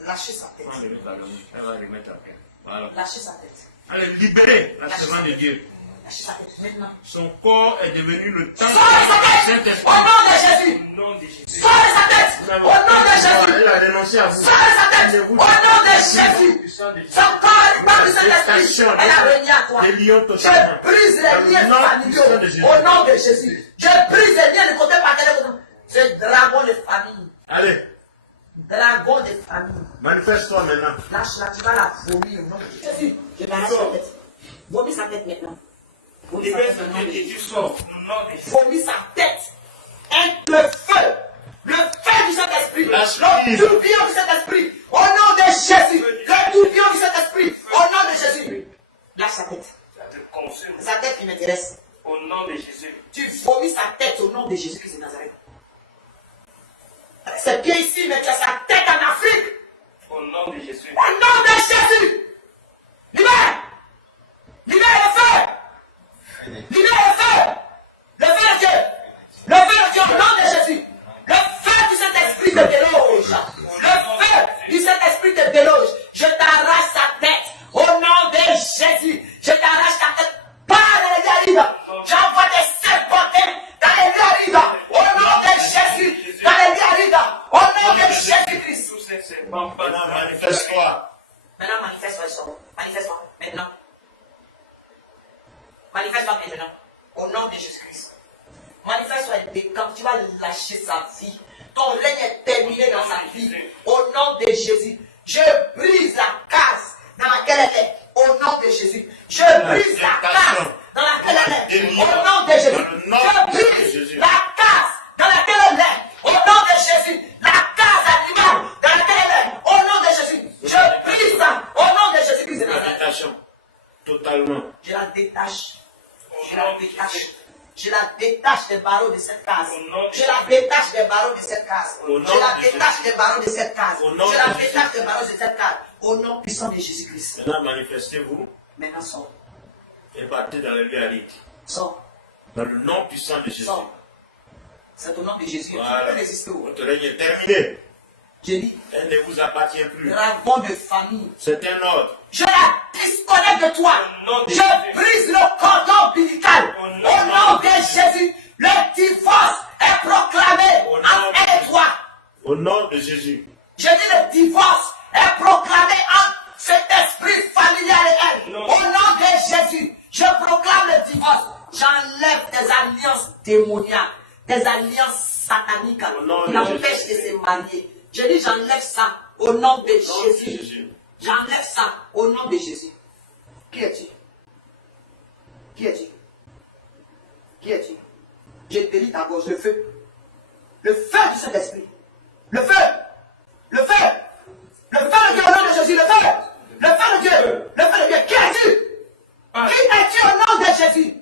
Lâchez sa tête. Prends le ballon. Elle va remettre après. Voilà. Lâchez sa tête. Allez, libérez la servante de Dieu. Lâchez sa tête maintenant. Son corps est devenu le temple Sors de sa du tête. Au Saint-Esprit. nom de Jésus. Au nom de Jésus. Sors de sa tête. Au nom de Jésus. Elle a renoncé à vous. Sors de sa tête. Au nom de Jésus. Son corps est pas du Saint-Esprit. Elle a renié à toi. Les lions Je totalement. brise les liens familiaux. Au nom de Jésus. Je brise les liens de côté par côté. Ce dragon de famille. Allez, Dragon de famille. manifeste-toi maintenant. Lâche-la, tu vas la vomir au nom de Jésus. Je t'arrache sa tête. Vomis sa tête maintenant. Vomis sa Libère tête ce au nom de Dieu et Jésus. tu sors. Au nom de Jésus. Vomis sa tête. Et le feu. Le feu du Saint-Esprit. L'esprit. Le tourbillon du Saint-Esprit. Au nom de Jésus. Le tourbillon du Saint-Esprit. Au nom de Jésus. Lâche sa tête. Ça te consume. Sa tête qui m'intéresse. Au nom de Jésus. Tu vomis sa tête au nom de Jésus-Christ de Nazareth. C'est bien ici, mais tu as sa tête en Afrique. Au nom de Jésus. Au nom de Jésus. Libère. Libère le feu. Libère le feu. Le feu de Dieu. Le feu de Dieu au nom de Jésus. Le feu du Saint-Esprit te déloge. Le feu du Saint-Esprit te déloge. Je t'arrache sa tête. Au nom de Jésus. Je t'arrache ta tête. Pas dans les arrives. J'envoie des serpentins dans les arrives. Au nom de Jésus. Dans les arrives. Au nom de Jésus-Christ. Tous ces serpents Maintenant, manifeste-toi. Maintenant, manifeste-toi. Manifeste-toi. Maintenant. Manifeste-toi maintenant. Au nom de Jésus-Christ. Manifeste-toi quand tu vas lâcher sa vie. Ton règne est terminé dans sa vie. Au nom de Jésus. Je brise la case dans laquelle elle est. Au nom de Jésus. Je brise la case dans laquelle elle est. Au nom de Jésus. Je brise la case dans laquelle elle est. Au nom de Jésus. La case animale dans laquelle elle est. Au nom de Jésus. Je brise ça. Au nom de Jésus-Christ de Nazareth. Habitation. Totalement. Je la détache. Je Au la nom de détache. Jésus. Je la détache des barreaux de cette case. Au nom de Je la détache des barreaux de cette case. Au nom Je la de détache des barreaux de cette case. Au nom Je la de détache des barreaux de cette case. Au nom puissant de Jésus-Christ. Maintenant, manifestez-vous Maintenant, sors. et partez dans les lieux arides. Sors. Dans le nom puissant de Jésus. Sors. C'est au nom de Jésus. Tu Voilà. peux résister. Votre règne est terminé. J'ai dit, Elle ne vous appartient plus. dragon de famille. C'est un ordre. Je la disconnecte de toi. Au nom de Je Jésus. brise le cordon ombilical. Au Au nom nom de Jésus. Le divorce est proclamé Au nom entre elle et toi. Au nom de Jésus. Je dis le divorce est proclamé entre cet esprit familial et elle. Non. Au nom de Jésus, je proclame le divorce. J'enlève des alliances démoniaques, des alliances sataniques Au nom qui de l'empêchent de se marier. Je dis j'enlève ça au nom de Au nom de Jésus. Jésus. J'enlève ça au nom de Jésus. Qui es-tu? Qui es-tu? Qui es-tu? Je délie ta gorge, le feu. Le feu du Saint-Esprit. Le feu. Le feu. Le feu de Dieu au nom de Jésus. Le feu. Le feu de Dieu. Le feu de Dieu. Qui es-tu? Qui es-tu au nom de Jésus?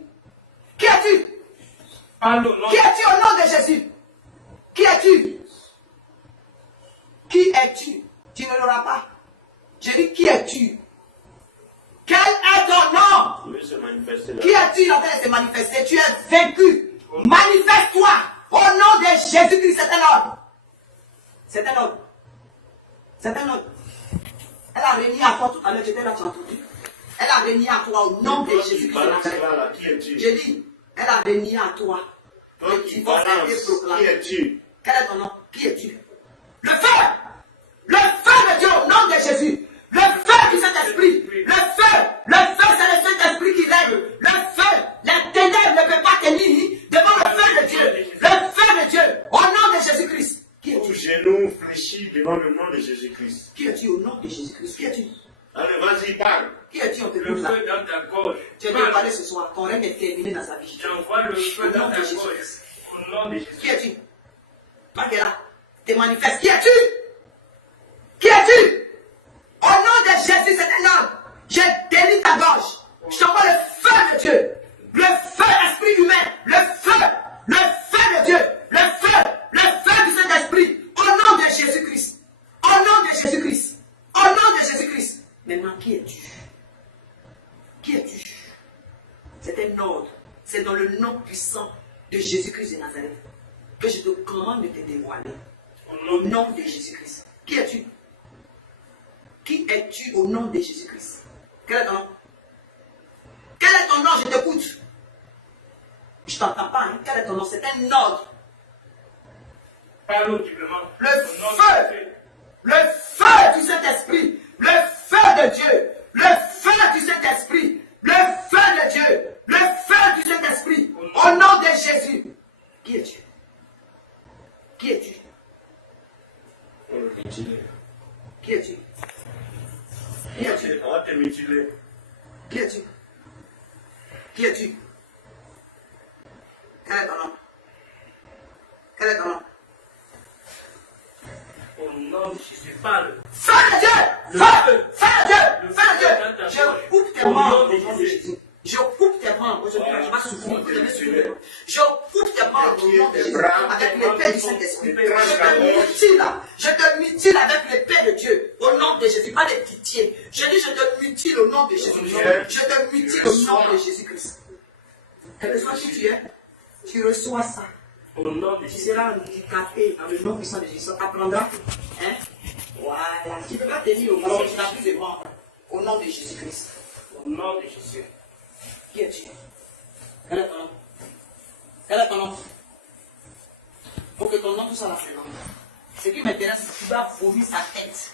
Qui es-tu? Parle au nom Qui es-tu au nom de Jésus? Qui es-tu? Qui es-tu? Tu ne l'auras pas. Je dis qui es-tu? Quel est ton nom? se manifester là. Qui es-tu en train de se manifester? Tu es vaincu. Manifeste-toi au nom de Jésus-Christ. C'est un ordre. C'est un ordre. C'est un ordre. Elle a régné à toi tout à l'heure. J'étais là, tu as entendu. Elle a régné à toi au nom de Jésus-Christ. Là, qui es-tu? J'ai dit, elle a régné à toi. Toi Le qui divorce a été balances, qui proclamé. es-tu? Quel est ton nom? Qui es-tu? Le feu! Le feu de Dieu au nom de Jésus! Le feu du Saint-Esprit! Le feu! Le feu, c'est le Saint-Esprit qui règle! Le feu! Les ténèbres ne peuvent pas tenir devant le feu de Dieu! Le feu de Dieu! Au nom de Jésus-Christ! Qui Ton es-tu? genou fléchit devant le nom de Jésus-Christ. Qui es-tu au nom de Jésus-Christ? Qui es-tu? Allez, vas-y, parle. Qui es-tu? On te Le pose là. feu dans ta gorge. Tu viens parler ce soir. Ton règne est terminé dans sa vie. J'envoie le feu Au dans nom ta de gorge. Jésus-Christ. Au nom de Jésus. Qui es-tu? Toi qui es là, te manifeste. Qui es-tu? Qui es-tu? Au nom de Jésus, c'est un homme. Je délie ta gorge. Je t'envoie le feu de Dieu. Le feu d'esprit humain. Le feu de Dieu. Le feu du Saint-Esprit. Au nom de Jésus-Christ. Au nom de Jésus-Christ. Au nom de Jésus-Christ. Maintenant, qui es-tu? Qui es-tu? C'est un ordre. C'est dans le nom puissant de Jésus-Christ de Nazareth que je te commande de te dévoiler. Au nom de Jésus-Christ. Qui es-tu? Qui es-tu au nom de Jésus-Christ? Quel est ton nom? Quel est ton nom? Je t'écoute. Je t'entends pas. Hein? Quel est ton nom? C'est un ordre. Parle audiblement. Le feu du Saint-Esprit. Le feu de Dieu. Le feu du Saint-Esprit. Le feu de Dieu. Le feu du Saint-Esprit. Au nom de Jésus. Qui es-tu? Qui es-tu? Qui es-tu? Qui es-tu? On va te mutiler. Qui es-tu? Qui es-tu? Quel est ton nom? Quel est ton nom? Au nom de Jésus, parle. Feu de Dieu! Feu! Feu de Dieu! Feu de Dieu! Je coupe tes membres au nom de Jésus. Je coupe tes membres. Aujourd'hui, je vais souffrir. Je coupe tes membres au nom de Jésus. Avec l'épée du Saint-Esprit. Je te mutile avec l'épée de Dieu. Au nom de Jésus. Pas de pitié. Je dis, je te mutile au nom de Jésus. Je te mutile au nom de Jésus-Christ. Quel que soit qui tu es, tu reçois ça. Au nom de Tu Jésus. seras handicapé dans le nom puissant de Jésus. Ça t'apprendra. Hein? Voilà. Tu ne peux pas tenir au ballon. Tu n'as plus de membres. Au nom de Jésus-Christ. Au nom de Jésus. Qui es-tu? Quel est ton nom? Quel est ton nom? Pour que ton nom tout ça la présente. Ce qui m'intéresse, c'est que tu dois vomir sa tête.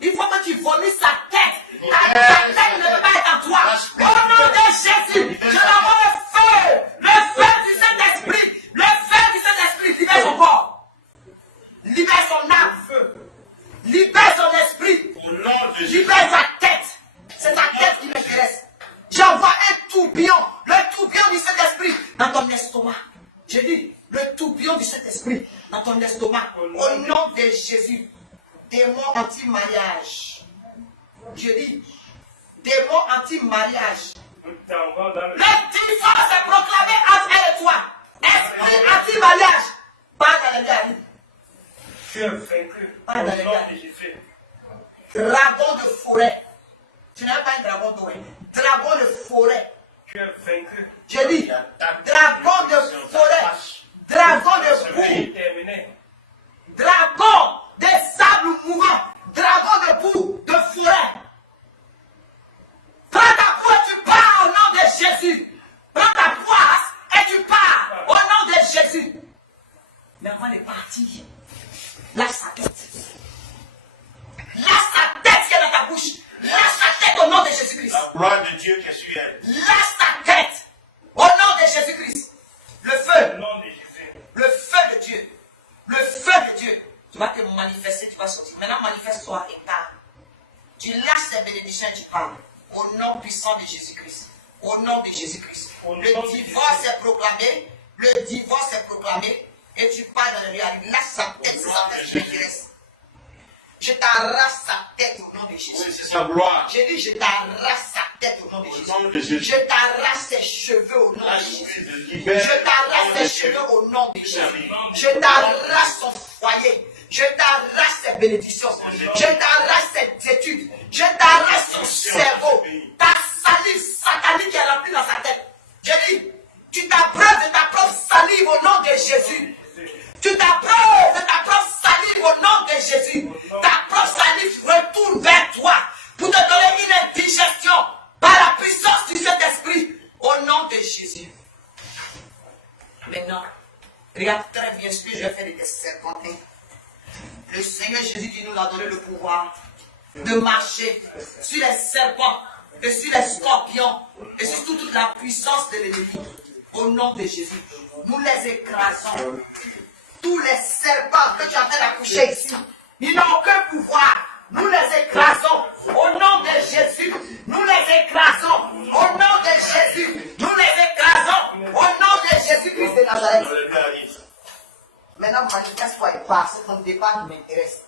Il faut que tu vomis sa tête. Ta tête ne peut pas être en toi. Au nom de Jésus, je l'envoie le feu. Le feu du Saint-Esprit. Le feu du Saint-Esprit. Libère son corps. Libère son âme. Libère son esprit. Au nom de Jésus. Libère sa tête. C'est ta tête qui m'intéresse. J'envoie un tourbillon. Le tourbillon du Saint-Esprit dans ton estomac. Je dis, le tourbillon du Saint-Esprit dans ton estomac. Au nom de Jésus. Démon anti-mariage. Je dis, démon anti-mariage. Nous t'envoie dans le. Le divorce est proclamé entre elle et toi. Esprit anti-mariage. Pas dans les gars. Tu es vaincu. Pas Au dans les nom gars. de Jésus. Dragon de forêt. Tu n'as pas un dragon d'eau. Dragon de forêt. Tu es vaincu. Je dis, dragon de forêt. Dragon de boue. C'est terminé. Dragon des sables mouvants. Dragon de boue, de forêt. Prends ta poisse et tu pars au nom de Jésus. Prends ta poisse et tu pars au nom de Jésus. Mais avant de partir, lâche sa tête. Lâche sa tête qui est dans ta bouche. Lâche sa tête au nom de Jésus-Christ. La gloire de Dieu qui est sur elle. Lâche ta tête au nom de Jésus-Christ. Le feu. Au nom de Jésus. Le feu de Dieu. Le feu de Dieu. Tu vas te manifester, tu vas sortir. Maintenant, manifeste-toi et parle. Tu lâches ces bénédictions et tu parles. Au nom puissant de Jésus-Christ. Au nom de Jésus-Christ. Le divorce est proclamé. Le divorce est proclamé. Et tu parles dans le réalité. Lâche sa tête, c'est sa tête qui m'intéresse. Je t'arrache sa tête au nom de Jésus. Oui, c'est sa gloire. J'ai dit, je t'arrache sa tête au nom de Au nom de Jésus. Jésus. Je t'arrache ses cheveux au nom de Jésus. Je t'arrache ses cheveux au nom de Jésus. Je t'arrache son foyer. Je t'arrache ses bénédictions. Je t'arrache ses études. Je t'arrache son cerveau. Ta salive satanique Maintenant, regarde très bien ce que je vais faire de tes serpentins. Le Seigneur Jésus qui nous a donné le pouvoir de marcher sur les serpents et sur les scorpions et sur toute la puissance de l'ennemi. Au nom de Jésus, nous les écrasons. Tous les serpents que tu es en train d'accoucher ici, ils n'ont aucun pouvoir. Nous les écrasons. Au nom de Jésus, nous les écrasons. Au nom de Jésus, nous les écrasons. Au nom de Jésus-Christ de Nazareth. Maintenant, manifeste-toi et pars. C'est ton départ qui m'intéresse.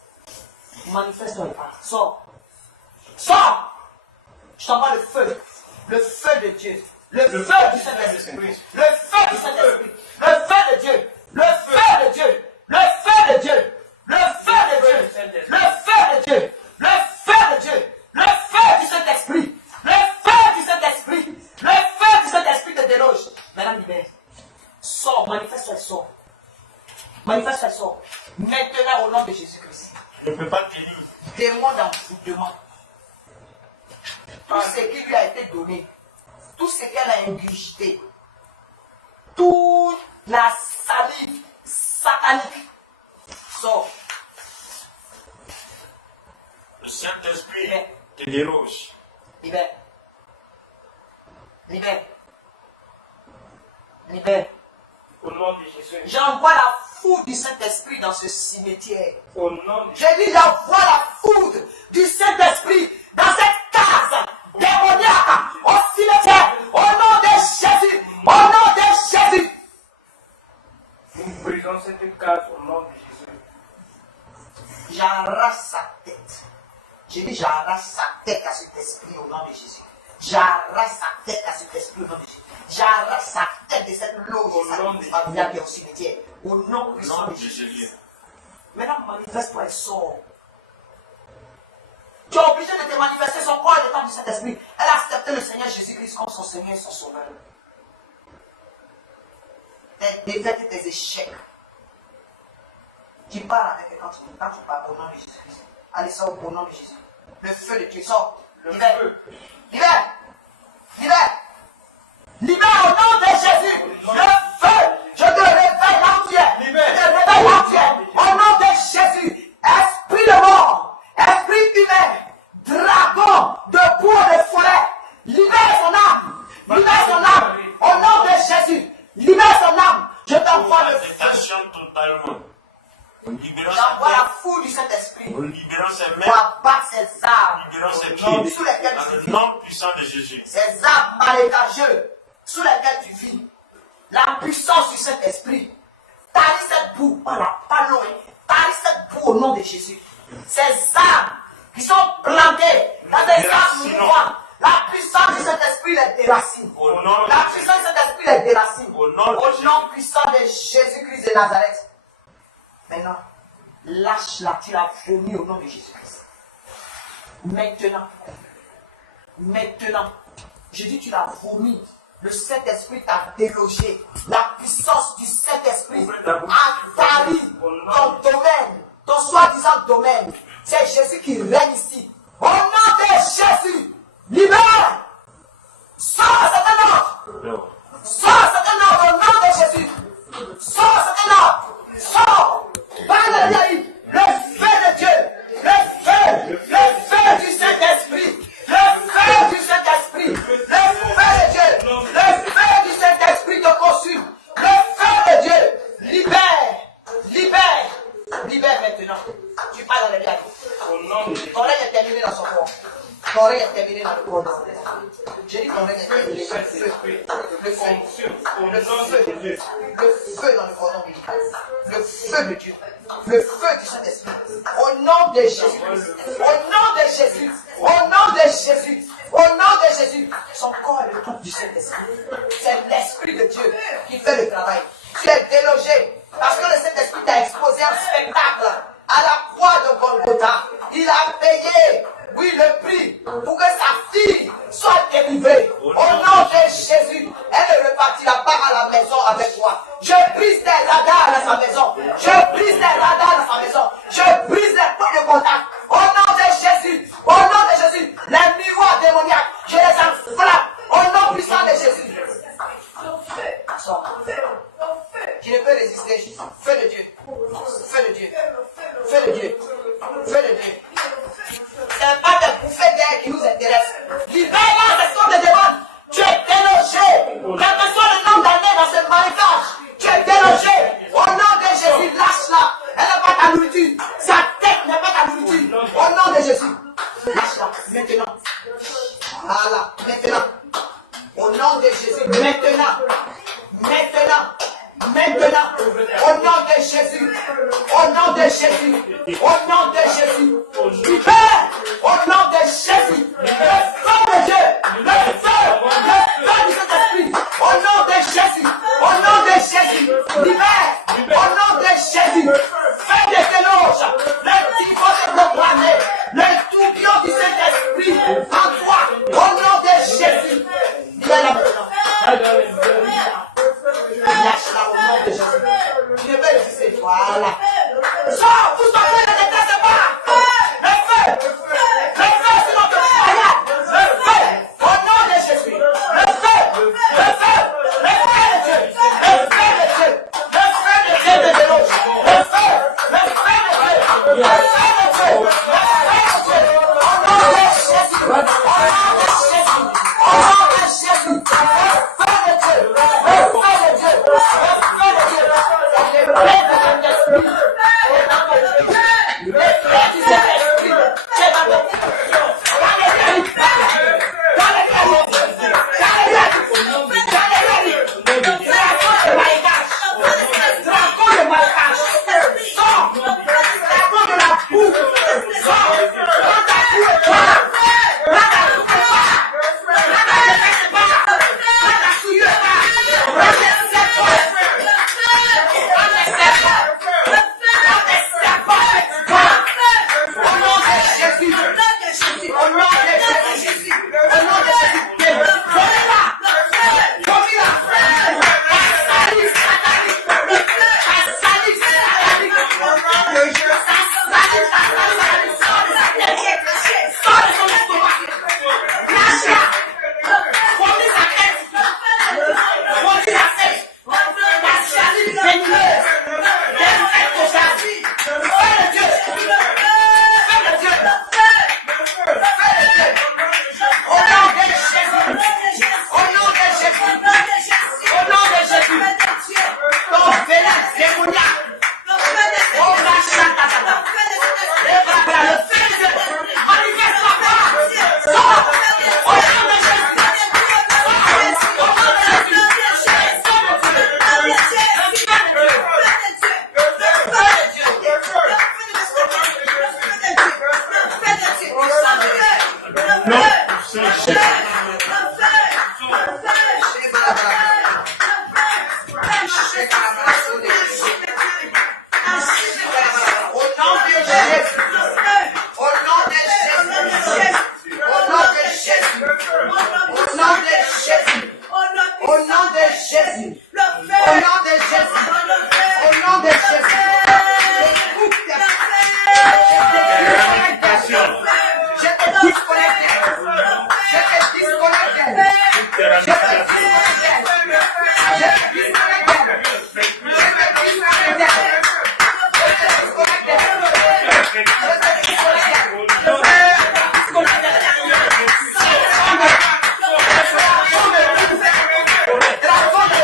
Manifeste-toi et pars. Sors. Sors. Je t'envoie le feu. Le feu de Dieu. Le feu du Saint-Esprit. Le feu du Saint-Esprit. Le feu de Dieu. Le feu de Dieu. Le feu de Dieu. Le feu de Dieu. Le feu de Dieu. Le feu de Dieu. Le feu du Saint-Esprit. Le feu du Saint-Esprit. Le feu du Saint-Esprit te déloge. Maintenant, libère. Sors. Manifeste-toi et sors. Manifeste-toi et sors. Maintenant, au nom de Jésus-Christ. Je ne peux pas te dire. Démon d'envoûtement. Tout ce qui lui a été donné. Tout ce qu'elle a ingurgité. Toute la salive satanique. Sors. Le Saint-Esprit te déloge. Libère. Libère. Libère. Au nom de Jésus. J'envoie la foudre du Saint-Esprit dans ce cimetière. Au nom de J'ai dit, j'envoie la foudre du Saint-Esprit dans cette case démoniaque au cimetière. Au nom de Jésus. Au nom de Jésus. nous brisons cette case au nom de Jésus. J'arrache sa tête. J'ai dit, j'arrache sa tête à cet esprit au nom de Jésus. J'arrache sa tête à cet esprit au nom de Jésus. J'arrache sa tête de cette loge familiale qui est au cimetière. Au nom de Jésus. Maintenant, manifeste-toi et sors. Tu es obligé de te manifester son corps et le temps du Saint-Esprit. Elle a accepté le Seigneur Jésus-Christ comme son Seigneur et son Sauveur. Tes défaites et tes échecs. Tu parles avec elle quand tu parles au nom de Jésus-Christ. Allez, sors au nom de Jésus. Le feu de Dieu, sort. Libère. Libère. Libère. Libère au nom de Jésus. Le feu. Je te réveille là où tu es. Je te réveille là où tu es. Au nom de Jésus. Esprit de mort. Esprit humain. Dragon de boue et de forêt. Libère son âme. Libère son âme. Au nom de Jésus. Libère son âme. Je t'envoie le feu. Totalement. J'envoie la foule du Saint-Esprit. En libérant ses mains, Pour abattre ces en arbres libérant ses pieds, sous lesquels dans tu le vis. nom puissant de Jésus. Ces arbres malécageux sous lesquels tu vis. La puissance du Saint-Esprit. Taille cette boue, pas loin. Taille cette boue au nom de Jésus. Ces arbres qui sont plantés dans des arbres mouvants. La puissance du Saint-Esprit les déracine. Au nom La puissance du Saint-Esprit les déracine. Au nom de Au nom puissant de Jésus-Christ de Nazareth. Maintenant, lâche-la, tu l'as vomi au nom de Jésus-Christ. Maintenant, je dis tu l'as vomi. Le Saint-Esprit t'a délogé. La puissance du Saint-Esprit a tari ton domaine, ton soi-disant domaine. C'est Jésus qui règne ici. Au nom de Jésus, libère. Sors cet ordre. Sors cet ordre au nom de Jésus. Sors cet ordre. Sors. Parle le feu de Dieu. Le feu du Saint-Esprit. Le feu du Saint-Esprit. Le feu de Dieu. Le feu du Saint-Esprit te consume. Le feu de Dieu. Libère maintenant. Tu parles dans les biens. Ton règne est terminé dans son corps. Ton règne est terminé dans le corps. J'ai dit ton règne est terminé. Le feu dans le cordon médical. Le feu de Dieu. Le feu du Saint-Esprit. Au nom de Jésus. Au nom de Jésus. Au nom de Jésus. Au nom de Jésus. Son corps est le temple du Saint-Esprit. C'est l'Esprit de Dieu qui fait le travail. Tu es délogé. Parce que le Saint-Esprit t'a exposé un spectacle à la croix de Golgotha. Il a payé, oui, le prix pour que sa fille soit délivrée. Au nom de Jésus, elle repartit la part à la maison avec toi. Je brise des radars dans sa maison. Je brise des radars dans sa maison. Je brise les points de contact. Au nom de Jésus, au nom de Jésus, les miroirs démoniaques, je les enflamme. Au nom puissant de Jésus. Sors. Tu ne peux résister. Fais le Dieu. Fais le Dieu. Fais le Dieu. Fais le Dieu. C'est pas de bouffer d'air qui nous intéresse. Libère-la, c'est ce qu'on te demande. Tu es délogé. Quel que soit le nombre d'années dans ce marécage, tu es délogé. Au nom de Jésus, lâche-la. Elle n'est pas ta nourriture. Sa tête n'est pas ta nourriture. Au nom de Jésus. Lâche-la. Maintenant. Voilà. Maintenant. Au nom de Jésus. Maintenant. Maintenant. Maintenant. Au nom de Jésus. Au nom de Jésus. Au nom de Jésus. Libère. Au nom de Jésus. Le feu de Dieu. Le feu du Saint-Esprit. Au nom de Jésus. Au nom de Jésus. Libère. Au nom de Jésus. Fais des éloges. Le typhon est proclamé. Le tourbillon du Saint-Esprit en toi. Au nom de Jésus. Libère-la. Lâche-la au nom de Jésus. Tu ne peux résister. Voilà. Sors, vous sortez, ne déteste pas. Le feu. Le feu sur notre foyer. Le feu. Au nom de Jésus. Le feu. Le feu. Le feu de Dieu. Le feu de Dieu. Le feu de Dieu de déloge. Le feu. Le feu de Dieu. Le feu de Dieu. Le feu de Dieu. Au nom de Jésus. Au nom de Jésus. Au nom de Jésus. Le feu de Dieu. Le feu de Dieu. Le feu de Dieu. Les plaies de Saint-Esprit. Les plaies du Saint-Esprit. C'est ma bénédiction. Dans les guerres. Dans les guerres. Dans les guerres. Dans les guerres. Dragon de maïgage. Dragon de maïgage. Sors. Dragon de la boue. Sors. Dans ta boue et toi. Dans ta boue et toi. Dans ta boue et toi. Dans ta souille et toi. Dans tes serpents. Dans tes serpents. Dans tes serpents. Au nom de Jésus. Au nom de Jésus. Au nom de Jésus. Prenez-la. Prenez-la. Assalis satanique. Assalis satanique. Assalis satanique. Sors de son estomac. Lâche-la. Prenez sa tête. Prenez la tête. La salive vénéneuse. Qu'elle fait au châssis. Fais le Dieu. Fais le Dieu. Fais le Dieu. Au nom de Jésus. Au nom de Jésus. Au nom de Jésus. Ton vénin démoniaque. Oh, la chatatata. Et voilà, le feu de Dieu. Manifeste-toi pas. Sors. Au nom de Jésus. Au nom de Jésus. Sors de Dieu. Le feu de Dieu. Le feu de Dieu. Au nom de Jésus. Au nom de Jésus. Au nom de Jésus. Au nom de Jésus. Au nom de Jésus. Au nom de Jésus. Au nom de Jésus. Je coupe ta je te disconnecte. Je te disconnecte. Je te disconnecte. Je te disconnecte. Dragon de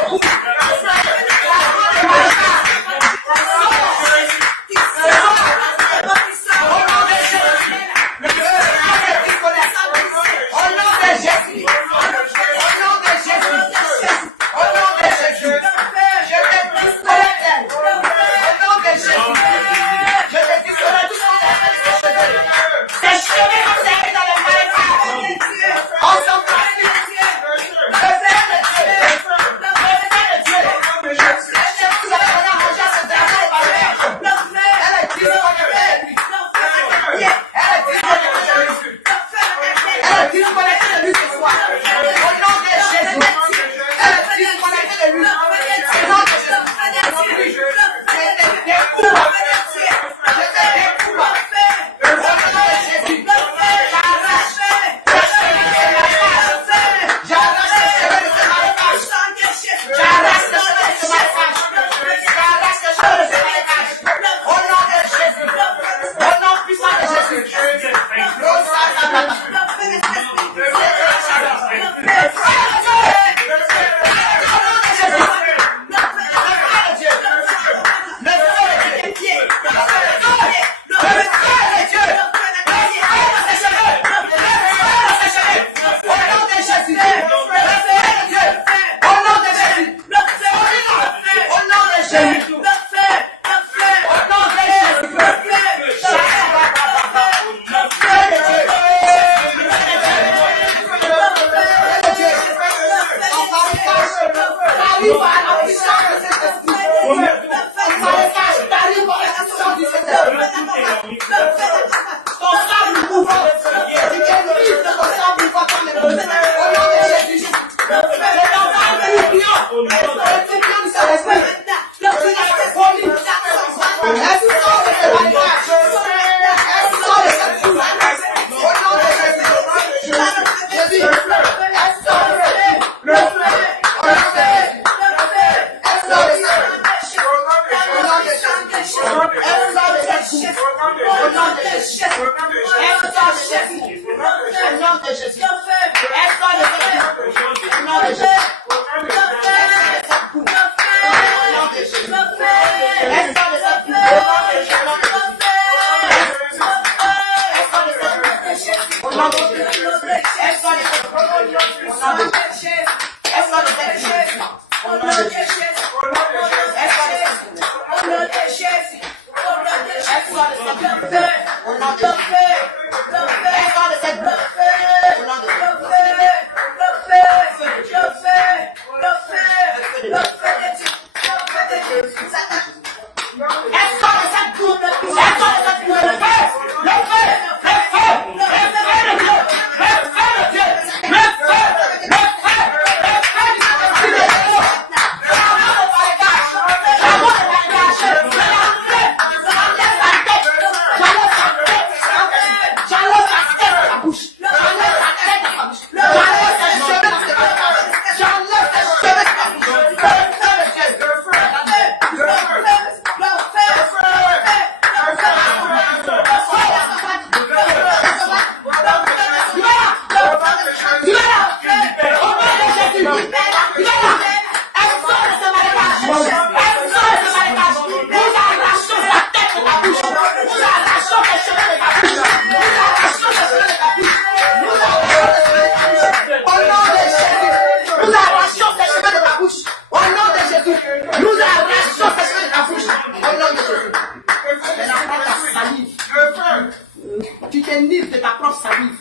Tu t'es libre de ta propre salive.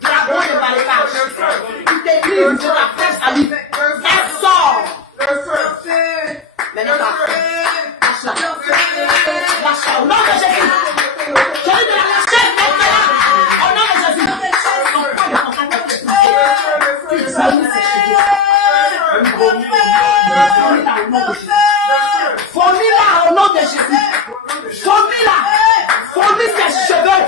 Dragon de marécage. Tu t'es libre de ta propre salive. Elle sort. Maintenant, lâche-la. Lâche-la. Au nom de Jésus. Je vais te la lâcher maintenant. Au nom de Jésus. Ton point de contact. Tu es salive. Fournis-la au nom de Jésus. Fournis-la. Fournis ses cheveux.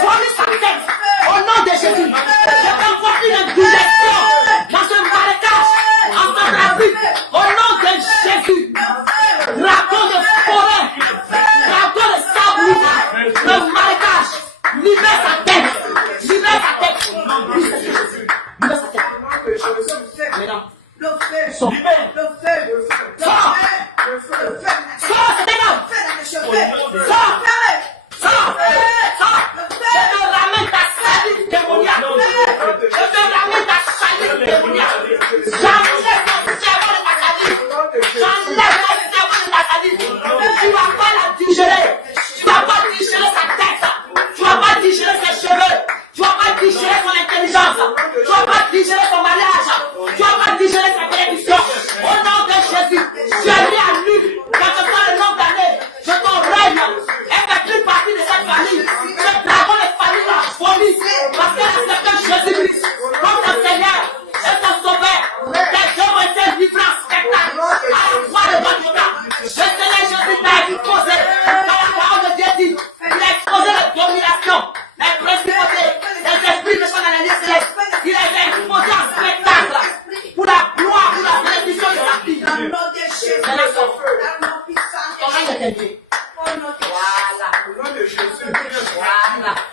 Fournis sa tête. Au nom de Jésus. Je t'envoie une indigestion dans ce marécage. En ta vie. Au nom de Jésus. Dragon de forêt. Dragon de sable. Le marécage. Libère sa tête. Libère sa tête. Libère sa tête. Maintenant. Sors. Sors. Sors, c'est énorme. Sors. Sors. Sors. Je te ramène ta salive démoniaque. Je te ramène ta salive démoniaque. J'enlève ton cerveau de ta salive. J'enlève ton cerveau de ta salive. Tu ne vas pas la digérer. Tu ne vas pas digérer sa tête. Tu ne vas pas digérer ses cheveux. Tu ne vas pas digérer son intelligence. Tu ne vas pas digérer son mariage. Tu ne vas pas digérer sa bénédiction. Au nom de Jésus, tu es né à lui. Quand je prends le nom d'année, je t'en règne. Elle fait plus partie de cette famille. Ce dragon de famille la folie. Parce qu'elle accepte Jésus-Christ comme ton Seigneur et ton Sauveur. Tes œuvres ont été livrées en spectacle à la croix de Golgotha. Le Seigneur Jésus t'a exposé. Dans la parole de Dieu dit, il a exposé la domination, les principautés, les esprits de son année céleste. Il a été exposé en spectacle pour la gloire, pour la bénédiction de sa vie. C'est la sorte. Ton règne est élevé. Voilà.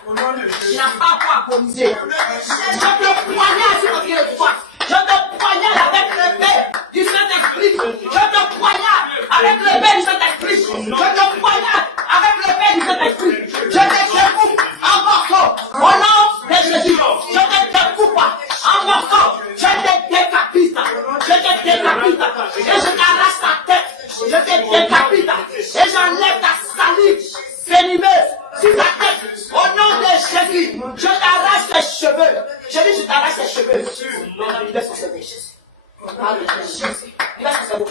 Voilà. Tu n'as pas quoi agoniser. Je te poignarde sur ton pied de foi. Je te poignarde avec l'épée du Saint-Esprit. Je te poignarde avec l'épée du Saint-Esprit. Je te poignarde avec l'épée du Saint-Esprit. Je te découpe en morceaux. Au nom de Jésus. Je te découpe en morceaux. Je te décapite. Je te décapite. Et je t'arrache ta tête. Je te te décapite et j'enlève ta salive venimeuse sur ta tête. Au nom de Jésus, je t'arrache tes cheveux. Je dis, je t'arrache tes cheveux. Libère son cerveau. Libère son cerveau.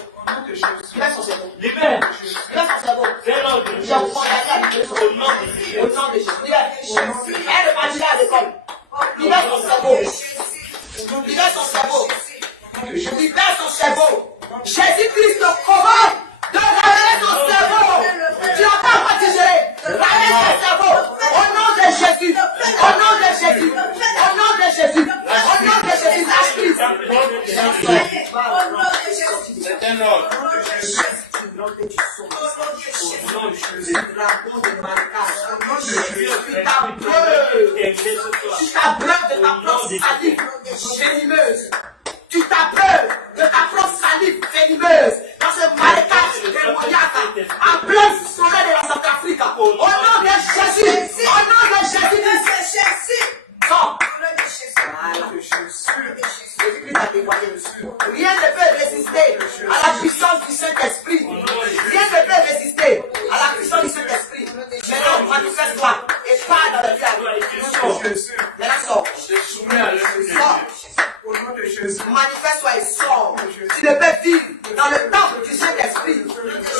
Libère son cerveau. Libère. Libère son cerveau. C'est l'ordre. Je vous condamne Au nom de Jésus. au nom de Jésus. Libère. Elle va aller à l'école. Libère son cerveau. Libère son cerveau. Libère son cerveau. Jésus-Christ te commande de ramener son cerveau. Tu n'as pas à digérer. Ramène ton cerveau. Au nom de Jésus. Au nom de Jésus. Au nom de Jésus. Au nom de Jésus. Lâche Christ. C'est un ordre. Tu t'abreuves de ta propre salive venimeuse. Tu t'abreuves de ta propre salive venimeuse dans ce marécage démoniaque en plein soleil de la Centrafrique. Au nom de Jésus. Au nom de Jésus. Sors. Voilà. Jésus-Christ a dévoilé. Rien ne peut résister à la puissance du Saint-Esprit. Rien ne peut résister à la puissance du Saint-Esprit. Maintenant, manifeste-toi et parle dans le diable. Maintenant, sors. Sors. Manifeste-toi et sors. Tu ne peux vivre dans le temple du Saint-Esprit.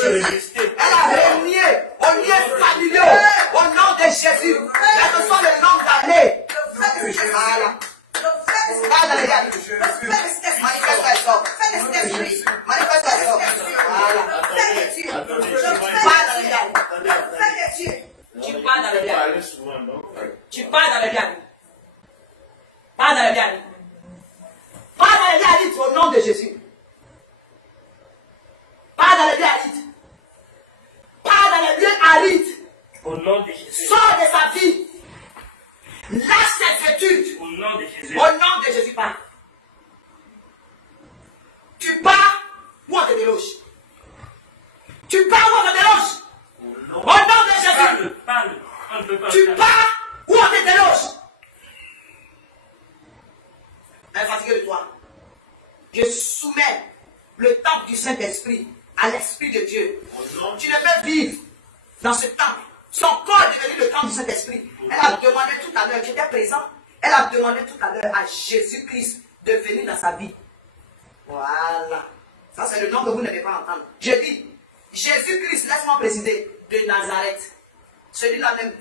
Elle a régné au lieu familier au nom de Jésus. Quel que soit le nombre d'années. Voilà. Parle dans le diable. Manifeste-toi et sors. Manifeste-toi et sors. Voilà. Parle dans le diable. Tu parles dans le diable. Tu parles dans le diable. Parle dans le diable. Parle dans le diable au nom de Jésus. Parle dans le diable. Parle dans le lieu aride. Au nom de Jésus. Sors de sa vie. Lâche cette étude. Au nom de Jésus. Au nom de Jésus, pars. Tu pars ou on te déloge. Tu pars ou on te déloge. Au nom de Jésus. Parle. On ne peut pas Tu faire. pars ou on te déloge. Fatigué de toi. Je soumets le temple du Saint-Esprit à l'Esprit de Dieu. Tu ne peux vivre dans ce temple. Son corps est devenu le temple du Saint-Esprit. Elle a demandé tout à l'heure, j'étais présent, elle a demandé tout à l'heure à Jésus-Christ de venir dans sa vie. Voilà. Ça, c'est le nom que vous n'avez pas entendre. Je dis, Jésus-Christ, laisse-moi préciser, de Nazareth. Celui-là même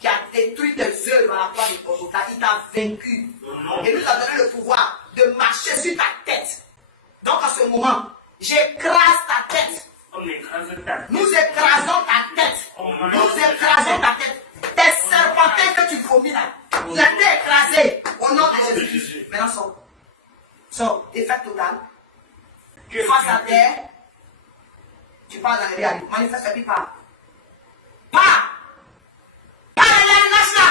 qui a détruit tes œuvres à la croix de Golgotha, il t'a vaincu. Et nous a donné le pouvoir de marcher sur ta tête. Donc à ce moment, j'écrase ta tête. On écrase ta tête. Nous écrasons ta tête. Nous écrasons ta tête. Tes serpentins que tu vomis là, vous êtes écrasés au nom de Jésus. Maintenant, sors. Sors. Défaite totale. Face à terre. Tu pars dans les réalités. Manifeste et puis pars. Pars. Pars, lâche-la.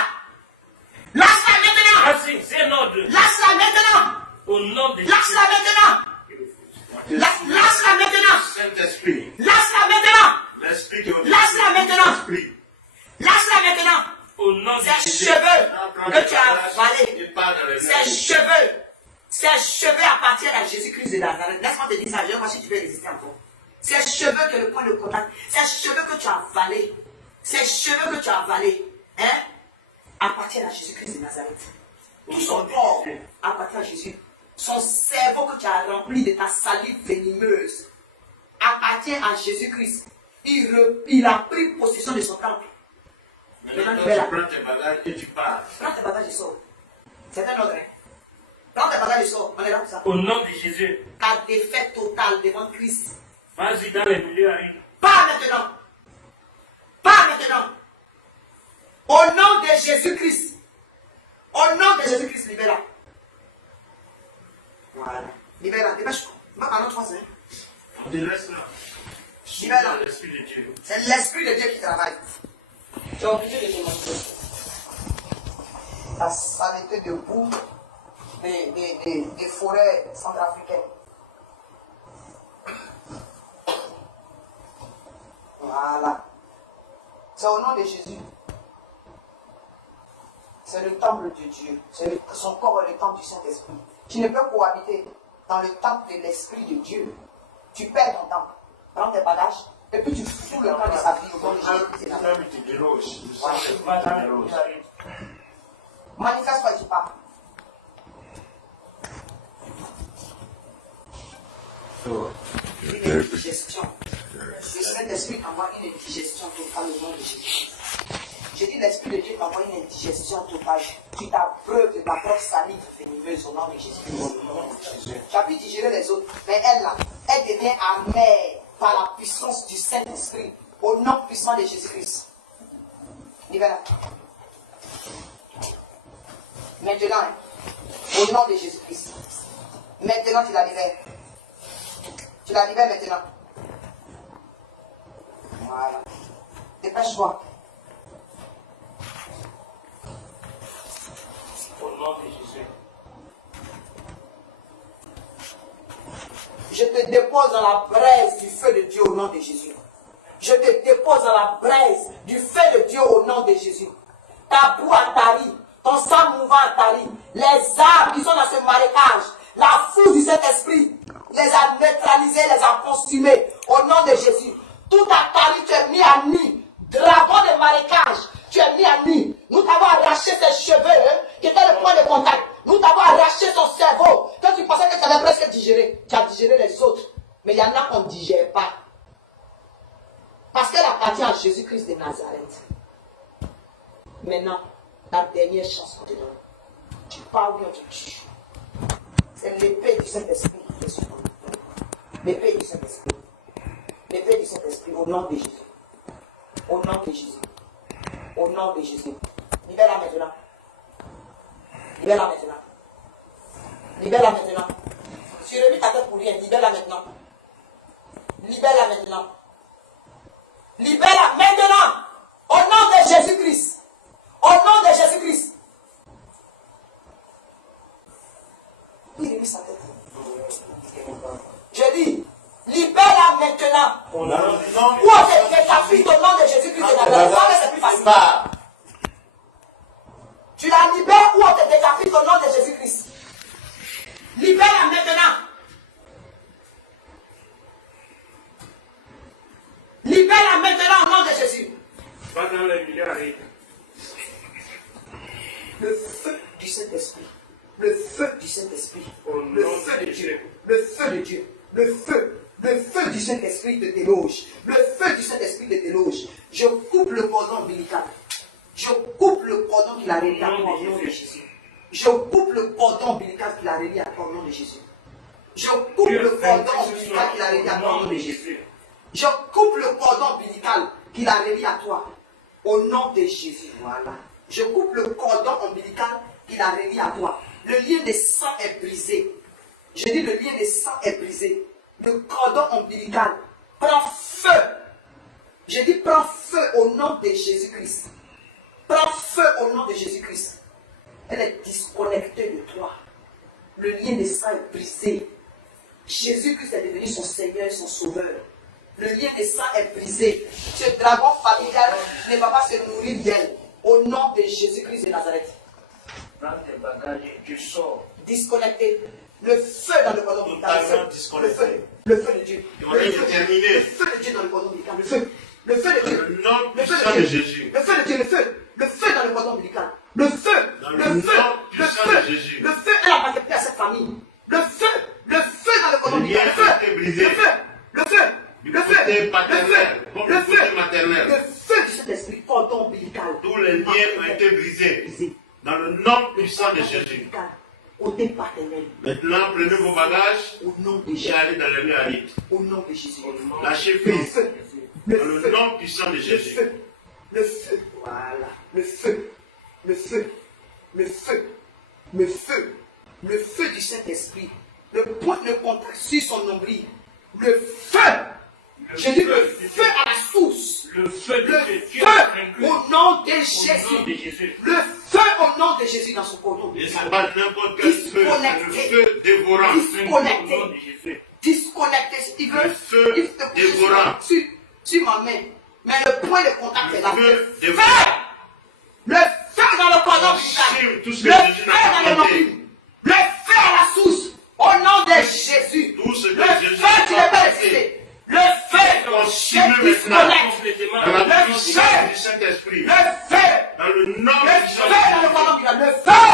Lâche-la maintenant. Merci, c'est l'ordre. Lâche-la maintenant. Au nom de Jésus. Lâche-la maintenant. Lâche-la maintenant. Saint-Esprit. Lâche-la maintenant. L'Esprit de Lâche-la maintenant. Esprit. Lâche-la maintenant. Au nom de Ces Jésus. cheveux que tu as avalés. Il parle dans les Ces cheveux appartiennent à Jésus-Christ de Nazareth. Laisse-moi te dire ça, je vais voir si tu veux résister encore. Ces cheveux que le point de contact, ces cheveux que tu as avalés, ces cheveux que tu as avalés, hein, appartiennent à Jésus-Christ de Nazareth. Tout son corps appartient à Jésus. Son cerveau que tu as rempli de ta salive venimeuse appartient à Jésus-Christ. Il a pris possession de son temple. Maintenant, tu prends tes bagages et tu pars. Prends tes bagages et sors. C'est un ordre. Prends tes bagages et sors. On est là pour ça. Au nom de Jésus. Ta défaite totale devant Christ. Vas-y dans les milieux arrive. Pas maintenant. Pas maintenant. Au nom de Jésus-Christ. Au nom de Jésus-Christ, libère-la. Voilà. Libère-la. Dépêche-toi. Va parler en français. On te laisse là. Libère-la. C'est l'Esprit de Dieu. C'est l'Esprit de Dieu qui travaille. Tu es obligé de te montrer. La saleté de boue des forêts centrafricaines. Voilà. C'est au nom de Jésus. C'est le temple de Dieu. Son corps est le temple du Saint-Esprit. Tu ne peux cohabiter dans le temple de l'Esprit de Dieu. Tu perds ton temple. Prends tes bagages Et puis tu fous le camp de sa vie au nom de Jésus. Même tu déloges. Tu sens que tu déloges. Manifeste-toi, dis pas. Une digestion. Le Saint-Esprit envoie une digestion totale au nom de Jésus. Je dis l'Esprit de Dieu t'envoie une indigestion totale. Tu t'abreuves de ta propre salive venimeuse au nom de Jésus. Tu as pu digérer les autres, mais elle là, elle devient amère par la puissance du Saint-Esprit au nom puissant de Jésus-Christ. Libère-la. Maintenant, au nom de Jésus-Christ. Maintenant, tu la libères. Tu la libères maintenant. Voilà. Dépêche-toi. Au nom de Jésus. Je te dépose dans la braise du feu de Dieu au nom de Jésus. Je te dépose dans la braise du feu de Dieu au nom de Jésus. Ta boue a tari, ton sang mouvant a tari, les arbres qui sont dans ce marécage, la foule du Saint-Esprit les a neutralisés, les a consumés au nom de Jésus. Tout a tari, tu es mis à nu. Dragon de marécage, tu es mis à nu. Nous t'avons arraché ses cheveux qui étaient le point de contact. Nous t'avons arraché son cerveau. Quand tu pensais que tu avais presque digéré, tu as digéré les autres. Mais il y en a qu'on ne digère pas. Parce qu'elle appartient à Jésus-Christ de Nazareth. Maintenant, la dernière chance qu'on te donne. Tu parles ou bien tu tues. C'est l'épée du Saint-Esprit qui est sur toi. L'épée du Saint-Esprit. L'épée du Saint-Esprit au nom de Jésus. Au nom de Jésus. Au nom de Jésus. Libère-la maintenant. Libère-la maintenant. Libère-la maintenant. Tu remis ta tête pour rien. Libère-la maintenant. Libère-la maintenant. Libère-la maintenant. Au nom de Jésus-Christ. Au nom de Jésus-Christ. Il remet sa tête. Je dis, libère-la maintenant. Au nom Où on te décapite au nom de Jésus-Christ de Nazareth. C'est plus facile. Tu la libères ou on te décapite au nom de Jésus-Christ. Libère-la maintenant. Libère-la maintenant au nom de Jésus. Va dans les milliards. Le feu du Saint-Esprit. Le feu du Saint-Esprit. Au Le nom feu de de Dieu. Jésus. Le feu de Dieu. Le feu du Saint-Esprit te déloge. Le feu du Saint-Esprit te déloge. Je coupe le cordon ombilical. Je coupe le cordon qui l'a relié à toi au nom de Jésus. Je coupe le cordon ombilical qui l'a relié à toi au nom de Jésus. Je coupe le cordon ombilical qui l'a relié à toi au nom de Jésus. Je coupe le cordon ombilical qui l'a relié à toi au nom de Jésus. Voilà. Je coupe le cordon ombilical qui l'a relié à toi. Le lien de sang est brisé. Je dis le lien de sang est brisé. Le cordon ombilical prend feu. Je dis prends feu au nom de Jésus-Christ. Prends feu au nom de Jésus-Christ. Elle est disconnectée de toi. Le lien de sang est brisé. Jésus-Christ est devenu son Seigneur et son Sauveur. Le lien de sang est brisé. Ce dragon familial ne va pas se nourrir d'elle. Au nom de Jésus-Christ de Nazareth. Prends tes bagages et tu sors. Disconnecté. Le feu dans le cordon ombilical. Le feu de Dieu. Le feu de Dieu dans le cordon ombilical. Le feu. Le feu de Dieu. Le nom puissant de Jésus. Le feu de Dieu. Le feu. Le feu dans le cordon ombilical. Le feu. Dans Le le feu. nom Le puissant feu. de Jésus. Le feu. Elle appartient plus à cette famille. Le feu. Le feu dans le cordon Le lien ombilical. a été brisé. Le feu. Le feu. Du Le côté feu. paternel, comme Le du côté feu. maternel. Le feu du Saint-Esprit. Cordon ombilical. Tous les liens ont été brisés. Dans le nom puissant de Jésus. Côté paternel. Maintenant, prenez vos bagages Au nom de et Jésus. allez dans la rue Harit. Au nom de Jésus. Lâchez Le prise. feu. Dans Le le feu. nom puissant de Le Jésus. feu. Le feu. Voilà. Le feu. Le feu. Le feu. Le feu. Le feu du Saint-Esprit. Le point de contact sur son nombril. Le feu. Je dis le feu à la source. Le feu Le de Dieu. feu au nom de Au nom de Jésus. Jésus. Le feu au nom de Jésus dans son cordon. Et c'est pas n'importe quel feu, c'est le feu dévorant. Au nom de Jésus. Disconnecté. Il veut Le feu il te couche dévorant. sur ma main. Mais le point de contact est là. Le feu Feu. dévorant. Le feu dans le cordon Sur tout ce ombilical. que Le Jésus feu n'a dans pas le compté. nombril. Le feu à la source. Au nom de Jésus. Tout ce que Le Jésus feu qui n'a n'est pas pas compté. existé. Le feu. consumé maintenant dans la puissance du Saint-Esprit. Le feu. Dans le nom Le de feu dans le pardon du Christ. Le feu.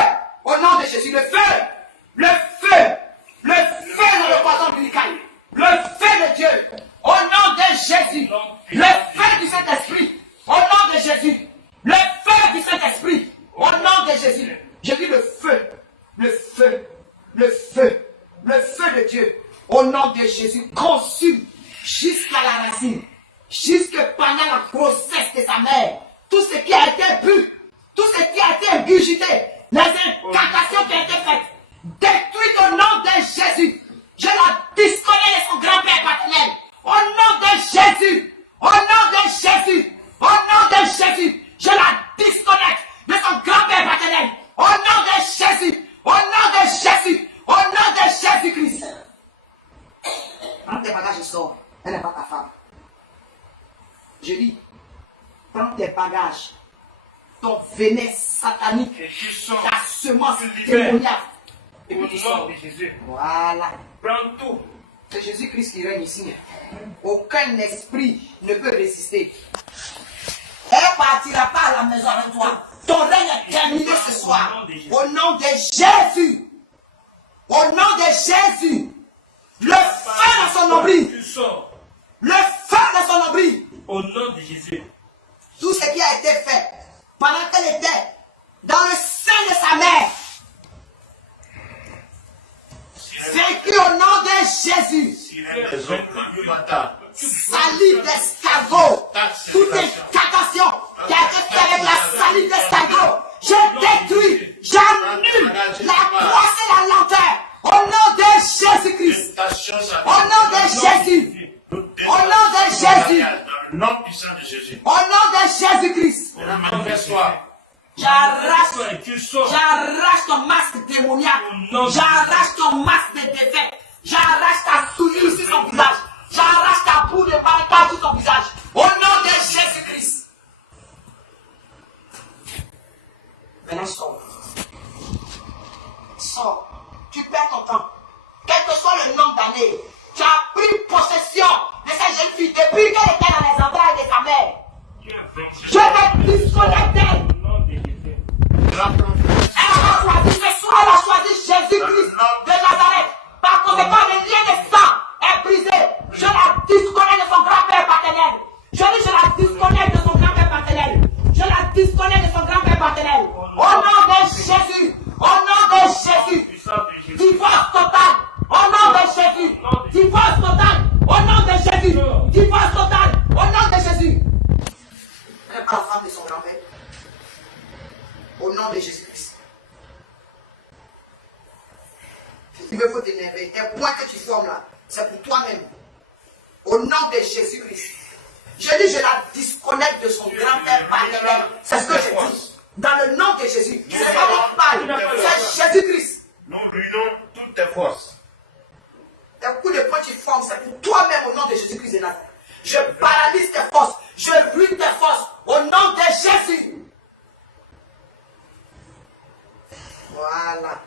Au nom de Jésus. Le feu. Le feu. Le feu dans le pardon du Christ. Le feu de Dieu. Au nom de Jésus. Le feu du Saint-Esprit. Au nom de Jésus. Le feu du Saint-Esprit. Au nom de Jésus. Je dis le feu. Le feu. Le feu. Le feu de Dieu. Au nom de Jésus. Consume jusqu'à la racine. Jusque pendant la grossesse de sa mère. Tout ce qui a été bu. Tout ce qui a été ingurgité. Les incantations qui ont été faites. Détruites au nom de Jésus. Je la disconnais de son grand-père paternel. Au nom de Jésus. Au nom de Jésus. Au nom de Jésus. Je la disconnecte de son grand-père paternel. Au nom de Jésus. Au nom de Jésus. Au nom de Jésus-Christ. Prends tes bagages et sors. Elle n'est pas ta femme. Je dis, prends tes bagages. Ton venin satanique. Ta semence démoniaque. Et puis tu sors. Voilà. Prends tout. C'est Jésus-Christ qui règne ici. Aucun esprit ne peut résister. Elle ne partira pas à la maison avec toi. Ton règne est terminé ce soir. Au nom de Jésus. Au nom de Jésus. Le feu dans son nombril. Tu sors. Le feu dans son nombril. Au nom de Jésus. Tout ce qui a été fait pendant qu'elle était dans le sein de sa mère. Vaincu au nom de Jésus. Salive d'escargot. Toute incantation qui a été faite avec la salive d'escargot. Je détruis, j'annule la croix et la lenteur. Au nom de Jésus-Christ. Au nom de Jésus. Au nom de Jésus. Dans le nom puissant de Jésus. Au nom de Jésus-Christ. J'arrache ton masque démoniaque. J'arrache ton masque de défaite. J'arrache ta souillure sur ton visage. J'arrache ta boue de barricade sur ton visage. Au nom de Jésus-Christ. Maintenant, sors. Sors. Tu perds ton temps. Quel que soit le nombre d'années, tu as pris possession de cette jeune fille depuis qu'elle était dans les entrailles de sa mère. Je vais disconnecter d'elle. Elle a choisi ce soir, elle a choisi Jésus-Christ de Nazareth. Par conséquent, le lien de sang est brisé. Je la disconnecte de son grand-père paternel. Je dis, je la disconnecte de son grand-père paternel. Je la disconnecte de son grand-père paternel. Au nom de Jésus. Au nom de Jésus. Divorce total. Au nom de Jésus. Divorce total. Au nom de Jésus. Divorce total. Au nom de Jésus. Elle n'est pas la femme de son grand-père. Au nom de Jésus-Christ. Il me faut t'énerver. Un point que tu formes là, c'est pour toi-même. Au nom de Jésus-Christ. Je dis, je la disconnecte de son grand-père paternel. C'est ce que je dis. Dans le nom de Jésus. C'est pas mon parle. C'est Jésus-Christ. Nous brûlons toutes tes forces. Un coup de poing que tu formes, c'est pour toi-même au nom de Jésus-Christ de Nazareth. Je paralyse tes forces. Je brûle tes forces. Au nom de Jésus. Voilà.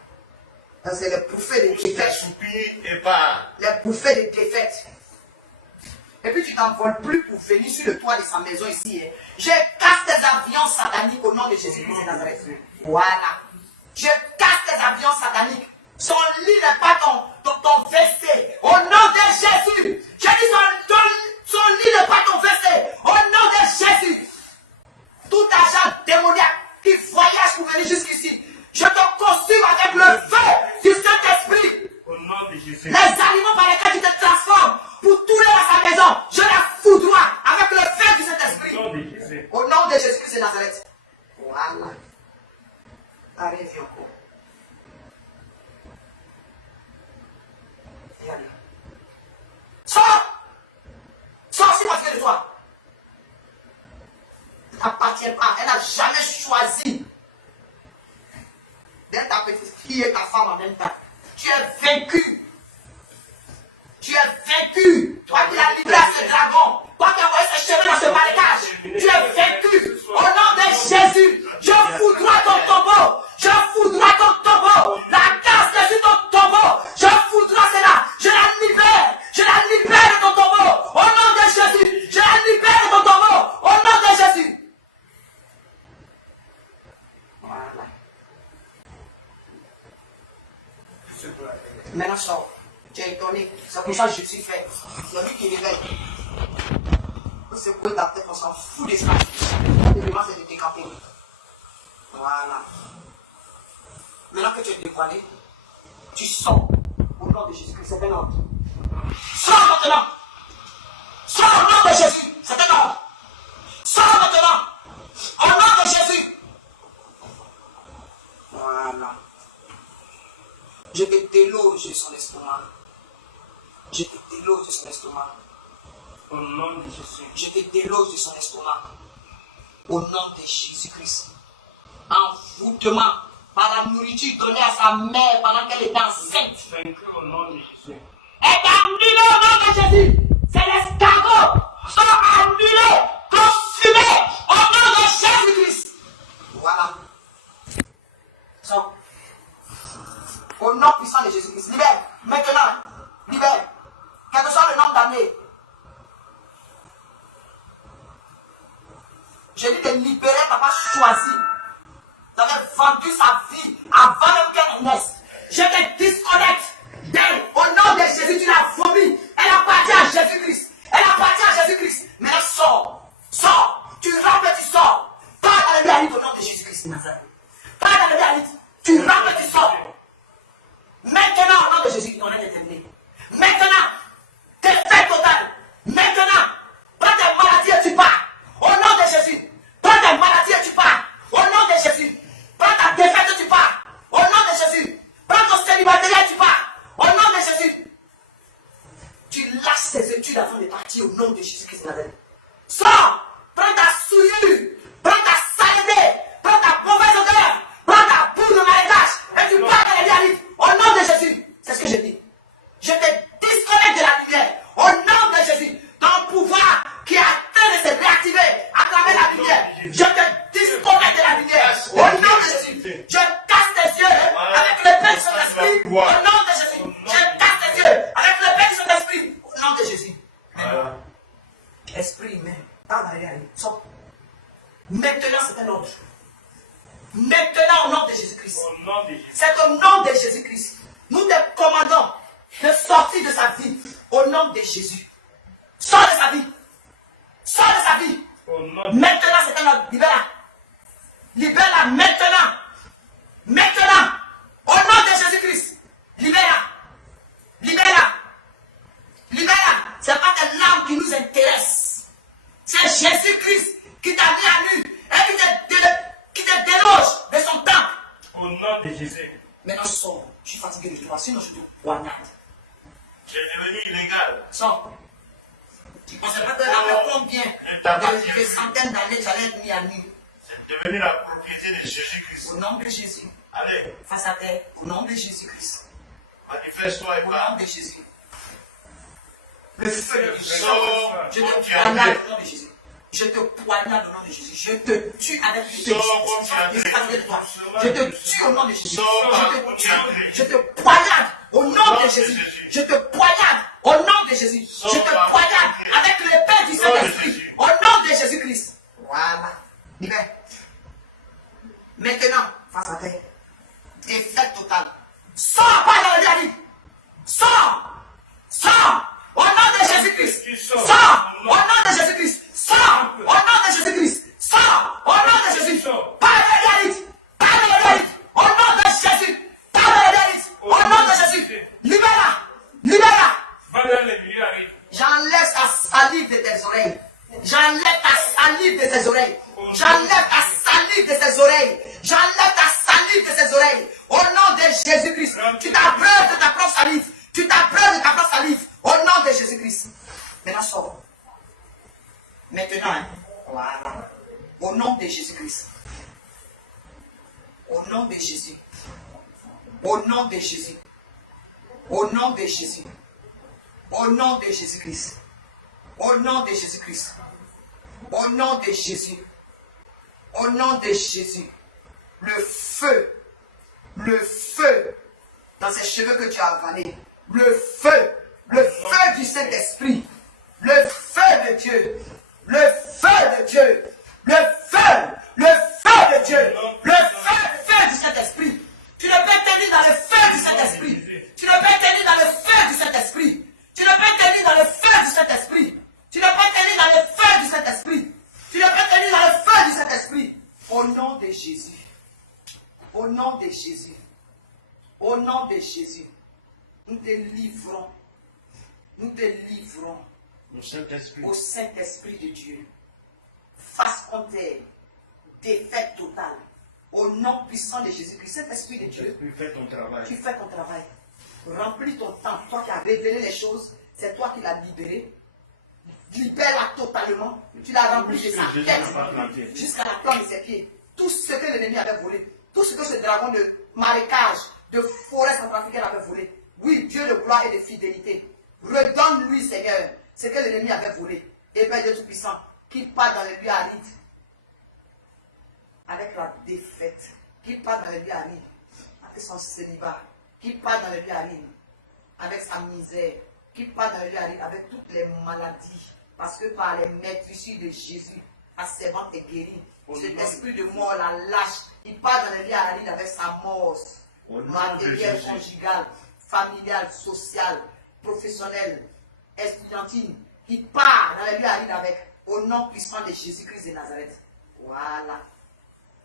C'est le bouffet de défaite. Les bouffées de défaite. Et puis tu t'envoles plus pour venir sur le toit de sa maison ici. Je casse tes avions sataniques au nom de Jésus-Christ de Nazareth. Voilà. Je casse tes avions sataniques. Son lit n'est pas ton WC. Au nom de Jésus. Je dis son lit n'est pas ton WC. Au nom de Jésus. Tout agent démoniaque qui voyage pour venir jusqu'ici. Je te consume avec le feu du Saint-Esprit. Au nom de Jésus. Les animaux par lesquels tu te transformes pour tourner à sa maison, je la foudroie avec le feu du Saint-Esprit. Au nom de Jésus. Au nom de Jésus-Christ de Nazareth. Voilà. Allez, viens encore. Viens là. Sors! Sors, c'est parce que de toi. Elle n'appartient pas. Elle n'a jamais choisi d'être ta petite fille et ta femme en même temps. Tu es vaincu. Tu es vaincu. Toi qui as libéré ce dragon. Toi qui as envoyé ce cheveux dans ce marécage. Tu es vaincu. Au nom de Jésus, je foudroie ton tombeau. Je foudroie ton tombeau. La casse est sur ton tombeau. Je foudroie cela. Je la libère. Je la libère de ton tombeau. Au nom de Jésus, Maintenant, sors. Tu es étonné. C'est pour ça que Jésus fait. C'est lui qui réveille. Vous secouez ta tête, on s'en fout des ça. Le débat, c'est de décaper. Voilà. Maintenant que tu es dévoilé, tu sors. Au nom de Jésus-Christ, c'est un ordre. Sors maintenant. Sors au nom de Jésus, c'est un ordre. Sors maintenant. Au nom de Jésus. Voilà. Je te déloge son estomac. Je te déloge de son estomac. Au nom de Jésus. Je te déloge de son estomac. Au nom de Jésus-Christ. Envoûtement par la nourriture donnée à sa mère pendant qu'elle était enceinte. Vaincu au nom de Jésus. Est annulé au nom de Jésus. C'est l'escargot. Sont annulés, consumés au nom de Jésus-Christ. Voilà. Sont. Au nom puissant de Jésus-Christ. Libère. Maintenant. Libère. Quel que soit le nombre d'années. Je dis de libérer, papa choisi. Tu avais vendu sa vie avant même qu'elle naisse. Je te disconnecte d'elle. Au nom de Jésus, tu l'as vomi. Elle appartient à Jésus-Christ. Elle appartient à Jésus-Christ. Mais elle sort. Sors. Tu rampes et tu sors. Pas dans le réalité au nom de Jésus-Christ. Pas dans le réalité. Tu rampes et tu sors. Maintenant, au nom de Jésus, on est déterminé. Maintenant, défaite totale. Maintenant, prends tes maladies et tu pars. Au nom de Jésus. Prends tes maladies et tu pars. Au nom de Jésus. Prends ta défaite et tu pars. Au nom de Jésus. Prends ton célibataire et tu pars. Au nom de Jésus. Tu lâches tes études avant de partir au nom de Jésus-Christ. Sors. Prends ta souillure. Prends ta saleté. Prends ta mauvaise odeur. Prends ta boue de marécage. Et tu pars dans les réalités. Au nom de Jésus. C'est ce que je dis. Je te disconnecte de la lumière. Au nom de Jésus. Ton pouvoir qui est en train de se réactiver à travers la lumière. Je te disconnecte de la lumière. Au nom de Jésus. Je casse tes yeux avec le Père de son esprit. Au nom de Jésus. Je casse tes yeux avec le Père de son esprit. Au nom de Jésus. Esprit humain. Parle derrière lui. Sors. Maintenant, c'est un ordre. Maintenant, au nom de Jésus-Christ. Au nom de Jésus. C'est au nom de Jésus-Christ. Nous te commandons de sortir de sa vie. Au nom de Jésus. Sors de sa vie. Sors de sa vie. Au nom de Maintenant, c'est un ordre. Libère-la. Libère-la maintenant. Maintenant. Au nom de Jésus-Christ. Libère-la. Libère-la. Libère-la. Ce n'est pas tes larmes qui nous intéressent. C'est Jésus-Christ qui t'a mis à nu et qui te déloge de son temple. Au nom de Jésus. Maintenant, sors. Je suis fatigué de toi. Sinon, je te poignarde. Tu es devenu illégal. Sors. Tu ne pensais pas que après combien de centaines d'années j'allais être mis à nu. C'est devenu la propriété de Jésus-Christ. Au nom de Jésus. Allez, Face à terre. Au nom de Jésus-Christ. manifeste-toi et Au nom parle. de Jésus. Le feu de Jésus. Sors, Je te comme tu as poignarde fait. au nom de Jésus. Je te poignarde au nom de Jésus. Je te tue avec le Sors comme tu as fait. Je te tue au nom de Jésus. Sors Je comme te tu as tue. fait. Je te poignarde au nom de Jésus. Je te poignarde au nom de Jésus. Je te poignarde avec l'épée du Saint-Esprit au nom de Jésus-Christ. Voilà. Libère. Maintenant, face à terre. Défaite totale. Sors pas dans le diable. Sors. Sors. Au nom de Jésus-Christ. Sors. Au nom de Jésus-Christ. Sors. Au nom de Jésus-Christ. Sors. Au nom de Jésus. Pas de réalité. Pas de réalité. Au nom de Jésus. Pas de réalité. Au nom de Jésus. Libère-la. Libère-la. Va dans les milieux arrive. J'enlève ta salive de tes oreilles. J'enlève ta salive de tes oreilles. J'enlève ta salive de tes oreilles. J'enlève ta salive de tes oreilles. Au nom de Jésus-Christ. Tu t'abreuves de ta propre salive. Tu t'abreuves de ta propre salive. Au nom de Jésus-Christ. Maintenant, sors. Maintenant, voilà. Au nom de Jésus-Christ. Au nom de Jésus. Au nom de Jésus. Au nom de Jésus. Au nom de Jésus-Christ. Au nom de Jésus-Christ. Au nom de Jésus. Au nom de Jésus. Le feu. Le feu. Dans ces cheveux que tu as avalés. Le feu. Le feu du Saint-Esprit. Le feu de Dieu. Le feu de Dieu. Le feu. Le feu de Dieu. Le feu du Saint-Esprit. Tu ne peux tenir dans le feu du Saint-Esprit. Tu ne peux tenir Au nom de Jésus. Au nom de Jésus. Au nom de Jésus. Nous te livrons. Nous te livrons Le Saint-Esprit. au Saint-Esprit de Dieu. Face contre elle. Défaite totale. Au nom puissant de Jésus-Christ. Saint-Esprit de Dieu. Saint-Esprit, fais ton travail. Tu fais ton travail. Remplis ton temps. Toi qui as révélé les choses, c'est toi qui l'as libéré. Libère-la totalement. Tu l'as rempli de sa Jésus tête n'a pas planté. jusqu'à la plante de ses pieds. Tout ce que l'ennemi avait volé, tout ce que ce dragon de marécage, de forêt centrafricaine avait volé. Oui, Dieu de gloire et de fidélité. Redonne-lui, Seigneur, ce que l'ennemi avait volé. Et Père Dieu Tout-Puissant, qui part dans les lieux arides avec la défaite, qui part dans les lieux arides avec son célibat, qui part dans les lieux arides avec sa misère, qui part dans les lieux arides avec toutes les maladies, parce que par les maîtrises de Jésus, la servante est guérie. Cet esprit de mort la lâche, il part dans les lieux arides avec sa mort matérielle, conjugale, familiale, sociale, professionnelle, estudiantine, il part dans les lieux arides avec, au nom puissant de Jésus-Christ de Nazareth. Voilà.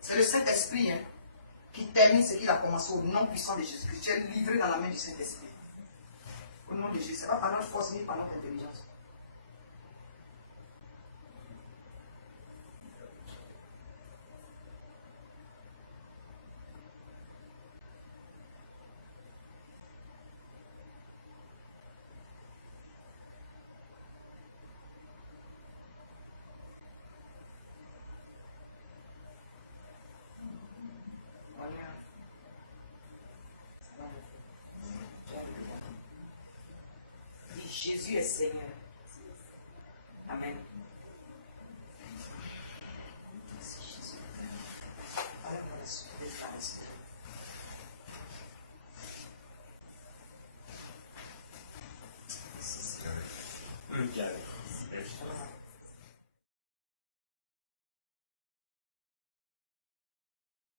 C'est le Saint-Esprit qui termine ce qu'il a commencé au nom puissant de Jésus-Christ. Tu es livré dans la main du Saint-Esprit. Au nom de Jésus. Ce n'est pas par notre force ni par notre intelligence. Jésus est Seigneur. Amen. Merci Jésus. Allons pour la suite des femmes. Plus calme.